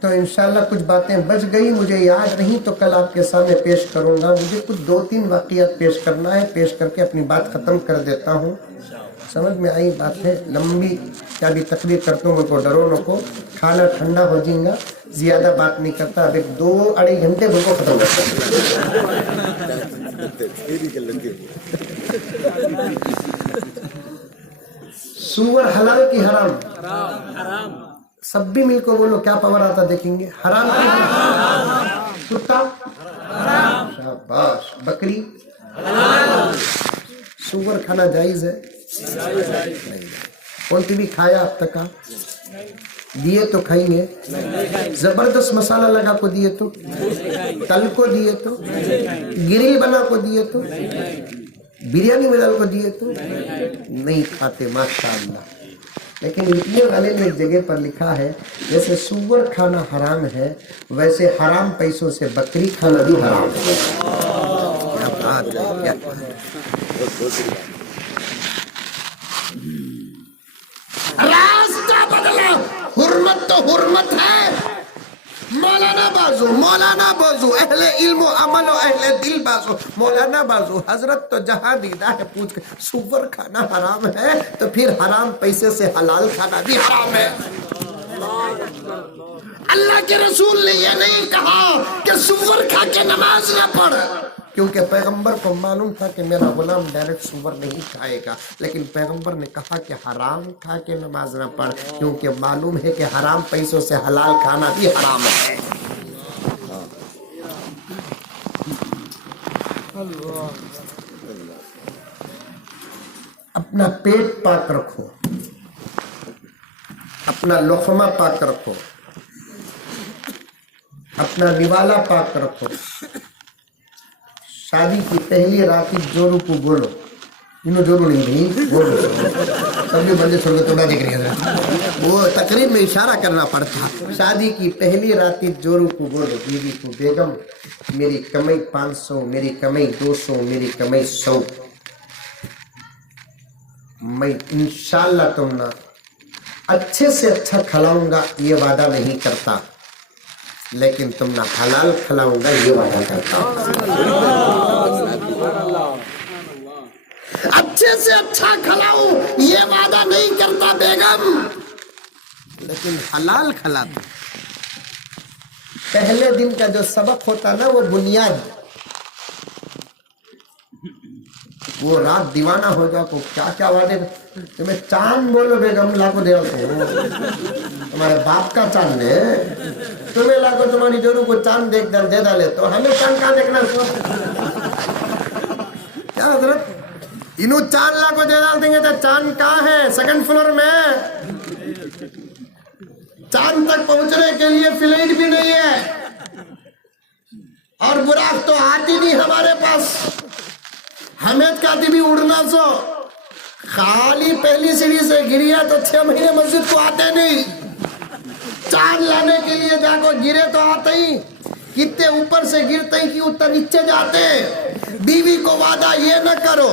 تو انشاءاللہ کچھ باتیں بچ گئی، مجھے یاد نہیں تو کل آپ کے سامنے پیش کروں گا. مجھے کچھ 2-3 واقعات پیش کرنا ہے، پیش کر کے اپنی بات ختم کر دیتا ہوں. سمجھ میں آئی بات ہے؟ لمبی کیا بھی تقریر کرتا ہوں، ان کو ڈرو نہ کو. کھانا ٹھنڈا ہو جائے گا، زیادہ بات نہیں کرتا. اب 2-2.5 گھنٹے ان کو ختم کرتا. سور حلال کی حرام؟ سب بھی مل کو بولو، کیا پاور آتا دیکھیں گے. حرام کی حرام. کتا شاباش. بکری سور کھانا جائز ہے؟ کون سی بھی کھایا اب تک؟ دیے تو کھائیں گے. زبردست مسالہ لگا کو دیے تو، تل کو دیے تو، گریل بنا کو دیے تو، بریانی بنا کو دیے تو نہیں کھاتے ماشاءاللہ. لیکن لکھنے والے نے ایک جگہ پر لکھا ہے جیسے سور کھانا حرام ہے ویسے حرام پیسوں سے بکری کھانا بھی حرام ہے. کیا بات ہے، کیا بات ہے. راستہ بدلا. حرمت تو حرمت ہے. مولانا بازو اہل علم و عمل و اہل دل بازو. مولانا بازو حضرت تو جہاں دیدہ ہے پوچھ کے. سور کھانا حرام ہے تو پھر حرام پیسے سے حلال کھانا بھی حرام ہے. اللہ کے رسول نے یہ نہیں کہا کہ سور کھا کے نماز نہ پڑھ، کیونکہ پیغمبر کو معلوم تھا کہ میرا غلام ڈائریکٹ سور نہیں کھائے گا. لیکن پیغمبر نے کہا کہ حرام کھا کے نماز نہ پڑھ، کیونکہ معلوم ہے کہ حرام پیسوں سے حلال کھانا بھی حرام ہے. اپنا پیٹ پاک رکھو، اپنا لقمہ پاک رکھو، اپنا نوالا پاک رکھو. شادی کی پہلی رات جورو کو بولو، انہوں جورو نہیں بھائی بولو. سب بھی بندے چھوڑ کے تو نہ دیکھ رہی ہے، وہ تقریب میں اشارہ کرنا پڑتا. شادی کی پہلی رات جورو کو بولو، بیوی کو بیگم میری کمائی 500، میری کمائی 200، میری کمائی 100. میں انشاءاللہ تم نہ اچھے سے اچھا کھلاؤں گا یہ وعدہ نہیں کرتا، لیکن تم نہ حلال کھلاؤں گا یہ وعدہ کرتا. اچھے سے اچھا کھلاؤں یہ وعدہ نہیں کرتا بیگم، لیکن حلال کھلاتا. پہلے دن کا جو سبق ہوتا نا وہ بنیاد، وہ رات دیوانہ ہو جاؤ تو کیا کیا وعدے. تمہیں چاند بولو بیگم لاکھوں دے تمہارے باپ کا چاند ہے، تمہیں لاکھوں تمہاری جورو کو چاند دیکھ در دے ڈالے تو ہمیں چاند کہاں دیکھنا. کیا حضرت انہوں چاند لاکھوں دے ڈال دیں گے تو چاند کہاں ہے؟ سیکنڈ فلور میں. چاند تک پہنچنے کے لیے فلائٹ بھی نہیں ہے، اور براق تو آتی نہیں ہمارے پاس. حمید کہتی بھی اڑنا سو خالی پہلی سیڑھی سے گریا تو 6 مہینے مسجد کو آتے نہیں. چاند لانے کے لیے جا کو گرے تو آتے ہی، کتنے اوپر سے گرتے ہی کہ اتنا نیچے جاتے. بیوی کو وعدہ یہ نہ کرو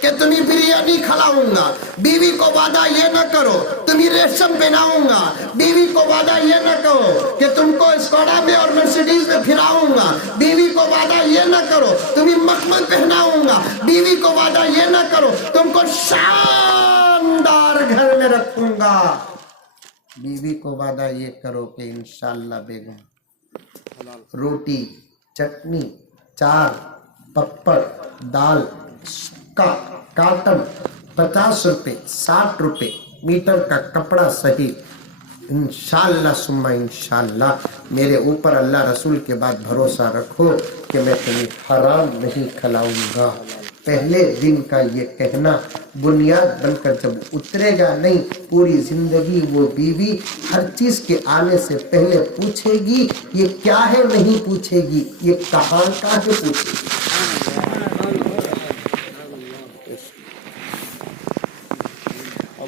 کہ تمہیں بریانی کھلاؤں گا، بیوی کو وعدہ یہ نہ کرو تمہیں ریشم پہناؤں گا، بیوی کو وعدہ یہ نہ کہو کہ تم کو اسکوڈا میں اور مرسیڈیز میں پھراؤں گا، بیوی کو وعدہ یہ نہ کرو تمہیں مخمل پہناؤں گا، بیوی کو وعدہ یہ نہ کرو تم کو شاندار گھر میں رکھوں گا. بیوی کو وعدہ یہ کرو کہ انشاءاللہ بیگم روٹی، چٹنی، چار، پپڑ، دال کا کارٹن 50 روپے 60 روپے میٹر کا کپڑا صحیح. انشاءاللہ ثم انشاءاللہ میرے اوپر اللہ رسول کے بعد بھروسہ رکھو کہ میں تمہیں حرام نہیں کھلاؤں گا. پہلے دن کا یہ کہنا بنیاد بن کر جب اترے گا نہیں، پوری زندگی وہ بیوی ہر چیز کے آنے سے پہلے پوچھے گی یہ کیا ہے، نہیں پوچھے گی یہ کہاں کا ہے پوچھے گی.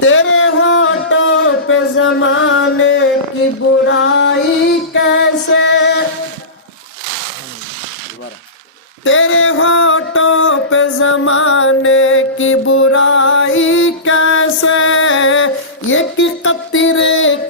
تیرے ہونٹوں پہ زمانے کی برائی کیسے، تیرے ہونٹوں پہ زمانے کی برائی کیسے، یہ کہ قطرے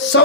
100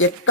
1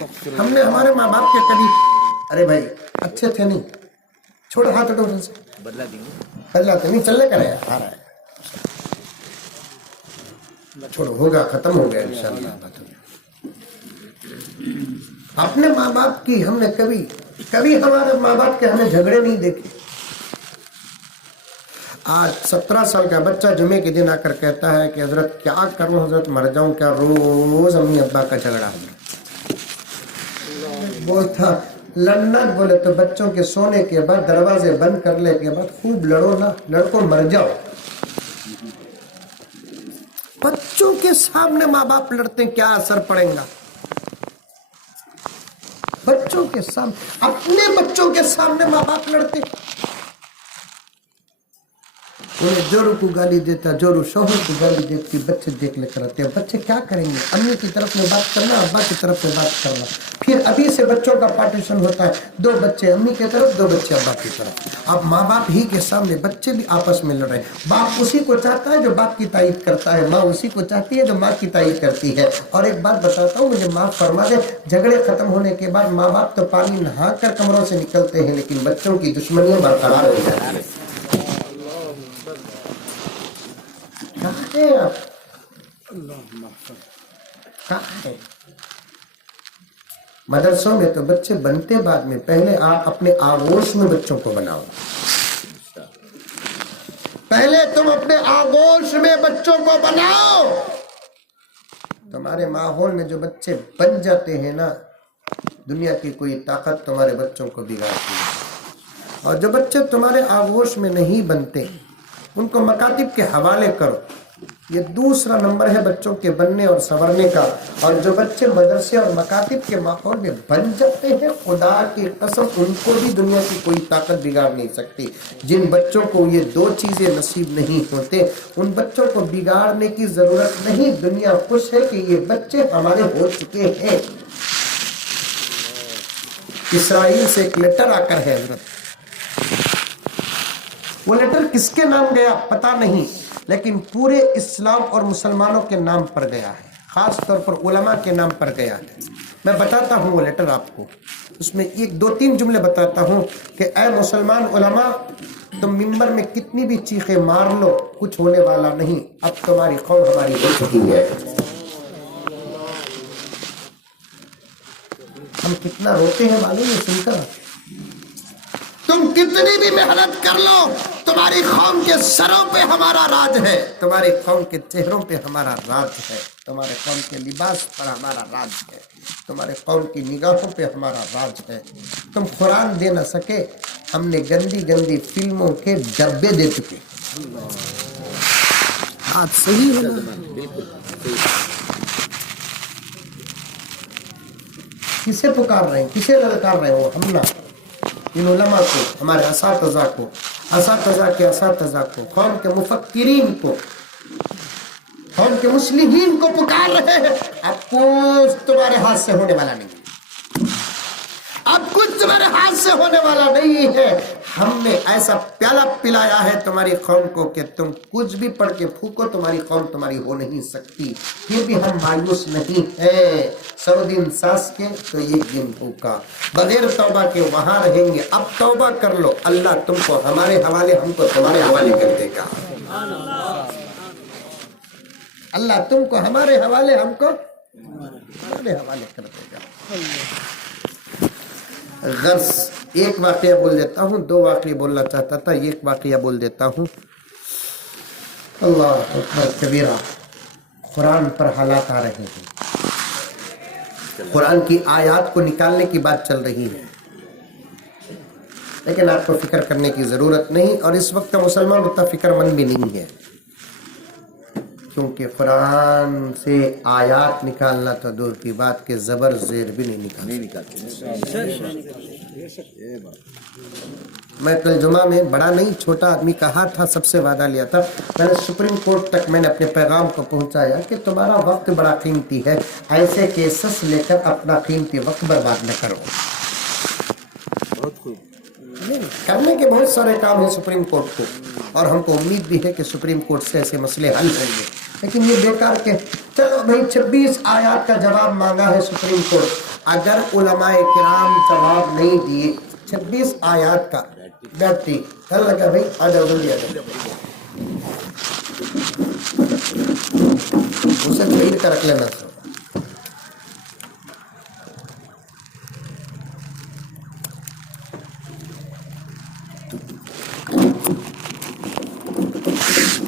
ہم نے ہمارے ماں باپ کے کبھی ارے بھائی اچھے تھے نہیں چھوڑ ہاتھ اٹھو ان سے بدلا دیں گے. بدلا تو نہیں چلنے کا رہا آ رہا ہے چھوڑو ہوگا ختم ہو گیا انشاءاللہ. اپنے ماں باپ کی ہم نے کبھی ہمارے ماں باپ کے ہمیں جھگڑے نہیں دیکھے. آج 17 سال کا بچہ جمعے کے دن آ کر کہتا ہے کہ حضرت کیا کروں حضرت مر جاؤں کیا. روز امی ابا کا جھگڑا وہ تھا لڑنا. بولے تو بچوں کے سونے کے بعد دروازے بند کرنے کے بعد خوب لڑو نا لڑکو مر جاؤ. بچوں کے سامنے ماں باپ لڑتے ہیں کیا اثر پڑے گا. بچوں کے سامنے اپنے بچوں کے سامنے ماں باپ لڑتے. انہیں جورو کو گالی دیتا جورو شوہر کو گالی دیتی بچے دیکھ لے کر آتے ہیں. بچے کیا کریں گے. امی کی طرف میں بات کرنا ابا کی طرف میں بات کرنا. پھر ابھی سے بچوں کا پارٹیشن ہوتا ہے 2 بچے امی کی طرف 2 بچے ابا کی طرف. اب ماں باپ ہی کے سامنے بچے بھی آپس میں لڑ رہے ہیں. باپ اسی کو چاہتا ہے جو باپ کی تائید کرتا ہے. ماں اسی کو چاہتی ہے جو ماں کی تائید کرتی ہے. اور ایک بات بتاتا ہوں مجھے معاف فرما دے جھگڑے ختم ہونے کے بعد ماں باپ تو پانی نہا کر کمروں سے نکلتے ہیں لیکن بچوں کی دشمنیاں برقرار ہو جاتی ہیں. مدرسوں میں تو بچے بنتے بعد میں پہلے آپ اپنے آغوش میں بچوں کو بناؤ. پہلے تم اپنے آغوش میں بچوں کو بناؤ. تمہارے ماحول میں جو بچے بن جاتے ہیں نا دنیا کی کوئی طاقت تمہارے بچوں کو بگاڑتی ہے. اور جو بچے تمہارے آغوش میں نہیں بنتے ان کو مکاتب کے حوالے کرو. یہ دوسرا نمبر ہے بچوں کے بننے اور سنورنے کا. اور جو بچے مدرسے اور مکاتب کے ماحول میں بن جاتے ہیں خدا کی قسم ان کو بھی دنیا کی کوئی طاقت بگاڑ نہیں سکتی. جن بچوں کو یہ 2 چیزیں نصیب نہیں ہوتے ان بچوں کو بگاڑنے کی ضرورت نہیں. دنیا خوش ہے کہ یہ بچے ہمارے ہو چکے ہیں. اسرائیل سے ایک لیٹر آ کر ہے حضرت. وہ لیٹر کس کے نام گیا پتا نہیں لیکن پورے اسلام اور مسلمانوں کے نام پر گیا ہے. خاص طور پر علماء کے نام پر گیا ہے. میں بتاتا ہوں وہ لیٹر آپ کو. اس میں 1-2-3 جملے بتاتا ہوں کہ اے مسلمان علماء تم ممبر میں کتنی بھی چیخیں مار لو کچھ ہونے والا نہیں. اب تمہاری قوم ہماری ہو چکی ہے. ہم کتنا روتے ہیں معلوم ہے سن کر. تم کتنی بھی محنت کر لو تمہاری قوم کے سروں پہ ہمارا راج ہے. تمہاری قوم کے چہروں پہ ہمارا راج ہے. تمہارے قوم کے لباس پر ہمارا راج ہے. تمہارے قوم کی نگاہوں پہ ہمارا راج ہے. تم قرآن دے نہ سکے ہم نے گندی فلموں کے ڈبے دے چکے. بات صحیح ہے نا. کسے پکار رہے ہیں کسے للکار رہے ہو. ہم نہ ان علماء کو ہمارے اساتذہ کو اساتذہ کے اساتذہ کو قوم کے مفکرین کو قوم کے مسلمین کو پکار رہے ہیں. اب کچھ تمہارے ہاتھ سے ہونے والا نہیں. اب کچھ تمہارے ہاتھ سے ہونے والا نہیں ہے. ہم نے ایسا پیالہ پلایا ہے تمہاری قوم کو کہ تم کچھ بھی پڑھ کے پھونکو تمہاری قوم تمہاری ہو نہیں سکتی. پھر بھی ہم مایوس نہیں ہیں. 100 دن سانس کے تو 1 دن بھوکا. بغیر توبہ کے وہاں رہیں گے. اب توبہ کر لو اللہ تم کو ہمارے حوالے ہم کو تمہارے حوالے کر دے گا. اللہ تم کو ہمارے حوالے ہم کو ہمارے حوالے کر دے گا. غرض ایک واقعہ بول دیتا ہوں 2 واقعہ بولنا چاہتا تھا. ایک واقعہ بول دیتا ہوں. اللہ اکبر کبیرہ. قرآن پر حالات آ رہے ہیں. قرآن کی آیات کو نکالنے کی بات چل رہی ہے لیکن آپ کو فکر کرنے کی ضرورت نہیں. اور اس وقت مسلمان اتنا فکر مند بھی نہیں ہے کیونکہ قرآن سے آیات نکالنا تو دور کی بات کہ زبر زیر بھی نہیں نکالتے. میں کل جمعہ میں بڑا نہیں چھوٹا آدمی کہا تھا سب سے وعدہ لیا تھا. میں نے سپریم کورٹ تک میں نے اپنے پیغام کو پہنچایا کہ تمہارا وقت بڑا قیمتی ہے. ایسے کیسز لے کر اپنا قیمتی وقت برباد نہ کرو. کرنے کے بہت سارے کام ہیں سپریم کورٹ کو اور ہم کو امید بھی ہے کہ سپریم کورٹ سے ایسے مسئلے حل ہوں گے. لیکن یہ بیکار کہ چلو بھائی 26 آیات کا جواب مانگا ہے سپریم کورٹ. اگر علماء کرام جواب نہیں دیے 26 آیات کا بیٹھتی گھر لگا بھائی آجا جلدی آجا اسے خرید کر رکھ لینا سر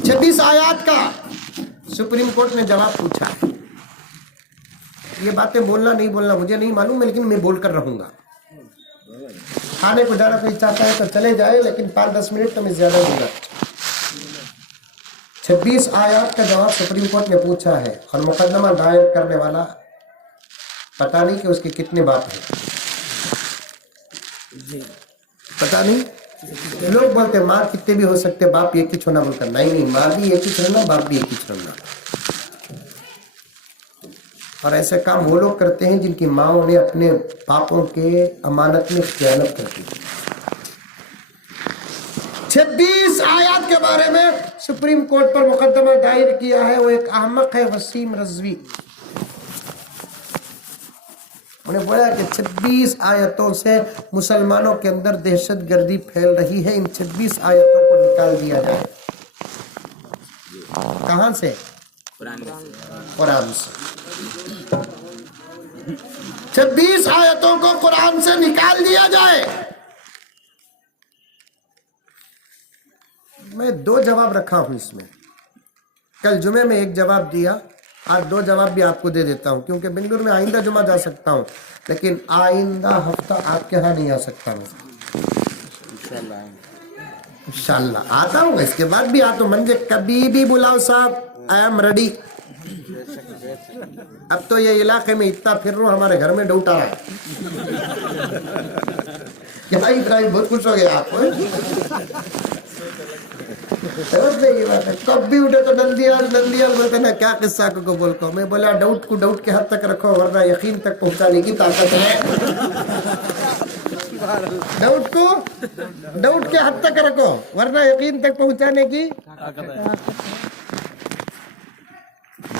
26 آیات کا سپریم کورٹ نے جواب پوچھا ہے. یہ باتیں بولنا نہیں بولنا مجھے نہیں معلوم لیکن میں بول کر رہوں گا. کھانے کو جانا کوئی چاہتا ہے تو چلے جائے لیکن 5-10 منٹ تو میں زیادہ دوں گا. 26 آیات کا جواب سپریم کورٹ نے پوچھا ہے اور مقدمہ دائر کرنے والا پتہ نہیں کہ اس کے کتنے باپ ہیں. پتہ نہیں لوگ بولتے ہیں ماں کتنے بھی ہو سکتے باپ ایک ہی چھوڑنا بول کر نہیں ماں بھی ایک ہی چھوڑنا باپ بھی ایک ہی چھوڑنا. اور ایسے کام وہ لوگ کرتے ہیں جن کی ماں نے اپنے باپوں کے امانت میں خیانت کر دی. 26 آیات کے بارے میں سپریم کورٹ پر مقدمہ دائر کیا ہے. وہ ایک احمق ہے وسیم رضوی. انہیں بولا کہ 26 آیتوں سے مسلمانوں کے اندر دہشت گردی پھیل رہی ہے. ان 26 آیتوں کو نکال دیا جائے. کہاں سے؟ قرآن سے. 26 آیتوں کو قرآن سے نکال دیا جائے. میں 2 جواب رکھا ہوں اس میں. کل جمعے میں ایک جواب دیا, آج 2 جواب بھی آپ کو دے دیتا ہوں کیونکہ بنگلور میں آئندہ جمعہ جا سکتا ہوں لیکن آئندہ ہفتہ آپ کے ہاں نہیں آ سکتا ہوں. انشاءاللہ آتا ہوں. اس کے بعد بھی آتا ہوں. مجھے کبھی بھی بلاؤ صاحب, آئی ایم ریڈی. اب تو یہ علاقے میں اتنا پھر رہا ہوں ہمارے گھر میں ڈوٹ آ رہا ہے. کیا ابراہیم بہت خوش ہو گیا آپ کب بھی اٹھے تو نندیال بولتے نا کیا قصہ کو بول کو. میں بولا ڈاؤٹ کو ڈاؤٹ کے حد تک رکھو ورنہ یقین تک پہنچانے کی طاقت ہے. ڈاؤٹ کو ڈاؤٹ کے حد تک رکھو ورنہ یقین تک پہنچانے کی.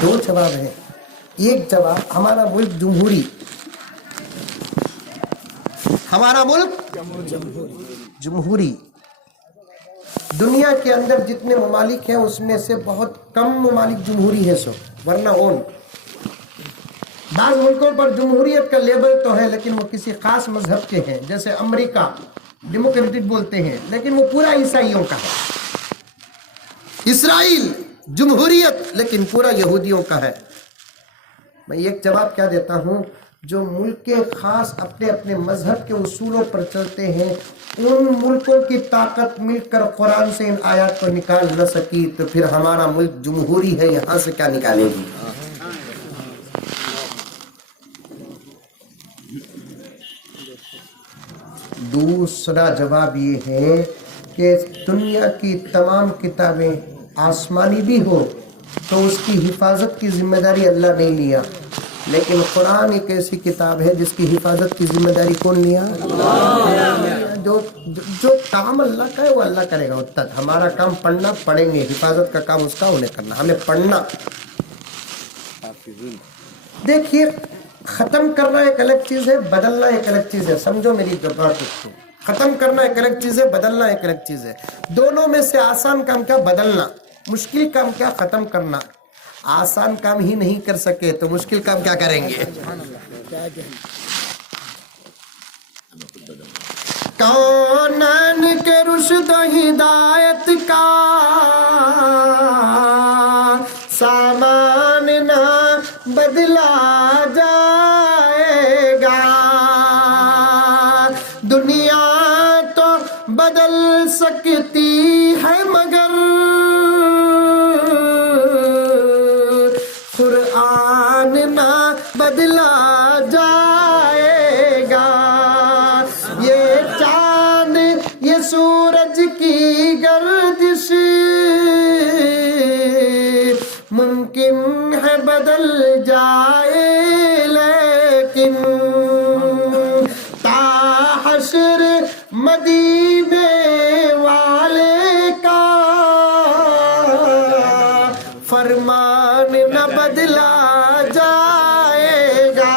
2 جواب ہیں. ایک جواب ہمارا ملک جمہوری, ہمارا ملک جمہوری. دنیا کے اندر جتنے ممالک ہیں اس میں سے بہت کم ممالک جمہوری ہے سو, ورنہ اون بعض ملکوں پر جمہوریت کا لیبل تو ہے لیکن وہ کسی خاص مذہب کے ہیں. جیسے امریکہ ڈیموکریٹک بولتے ہیں لیکن وہ پورا عیسائیوں کا ہے. اسرائیل جمہوریت لیکن پورا یہودیوں کا ہے. میں ایک جواب کیا دیتا ہوں, جو ملک کے خاص اپنے اپنے مذہب کے اصولوں پر چلتے ہیں ان ملکوں کی طاقت مل کر قرآن سے ان آیات کو نکال نہ سکی تو پھر ہمارا ملک جمہوری ہے, یہاں سے کیا نکالے گی. دوسرا جواب یہ ہے کہ دنیا کی تمام کتابیں آسمانی بھی ہو تو اس کی حفاظت کی ذمہ داری اللہ نہیں لیا, لیکن قرآن ایک ایسی کتاب ہے جس کی حفاظت کی ذمہ داری کون لیا؟ جو کام اللہ کا ہے وہ اللہ کرے گا. تک ہمارا کام پڑھنا, پڑھیں گے, حفاظت کا کام اس کا انہیں کرنا, ہمیں پڑھنا. دیکھیے ختم کرنا ایک الگ چیز ہے, بدلنا ایک الگ چیز ہے. سمجھو میری بات کو, ختم کرنا ایک الگ چیز ہے, بدلنا ایک الگ چیز ہے. دونوں میں سے آسان کام کیا؟ بدلنا. مشکل کام کیا؟ ختم کرنا. آسان کام ہی نہیں کر سکے تو مشکل کام کیا کریں گے؟ کونین کے رشد و ہدایت کا سامان نہ بدلا جائے گا. دنیا تو بدل سکتی ہے مگر قرآن نہ بدلا جائے گا. یہ چاند یہ سورج کی گردش ممکن ہے بدل جائے لیکن تا حشر مدینے والے کا فرمان نہ بدلا جائے گا.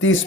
30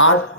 8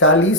40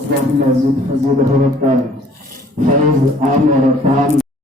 اللهم زد فزده ربا فیض عام اور فہم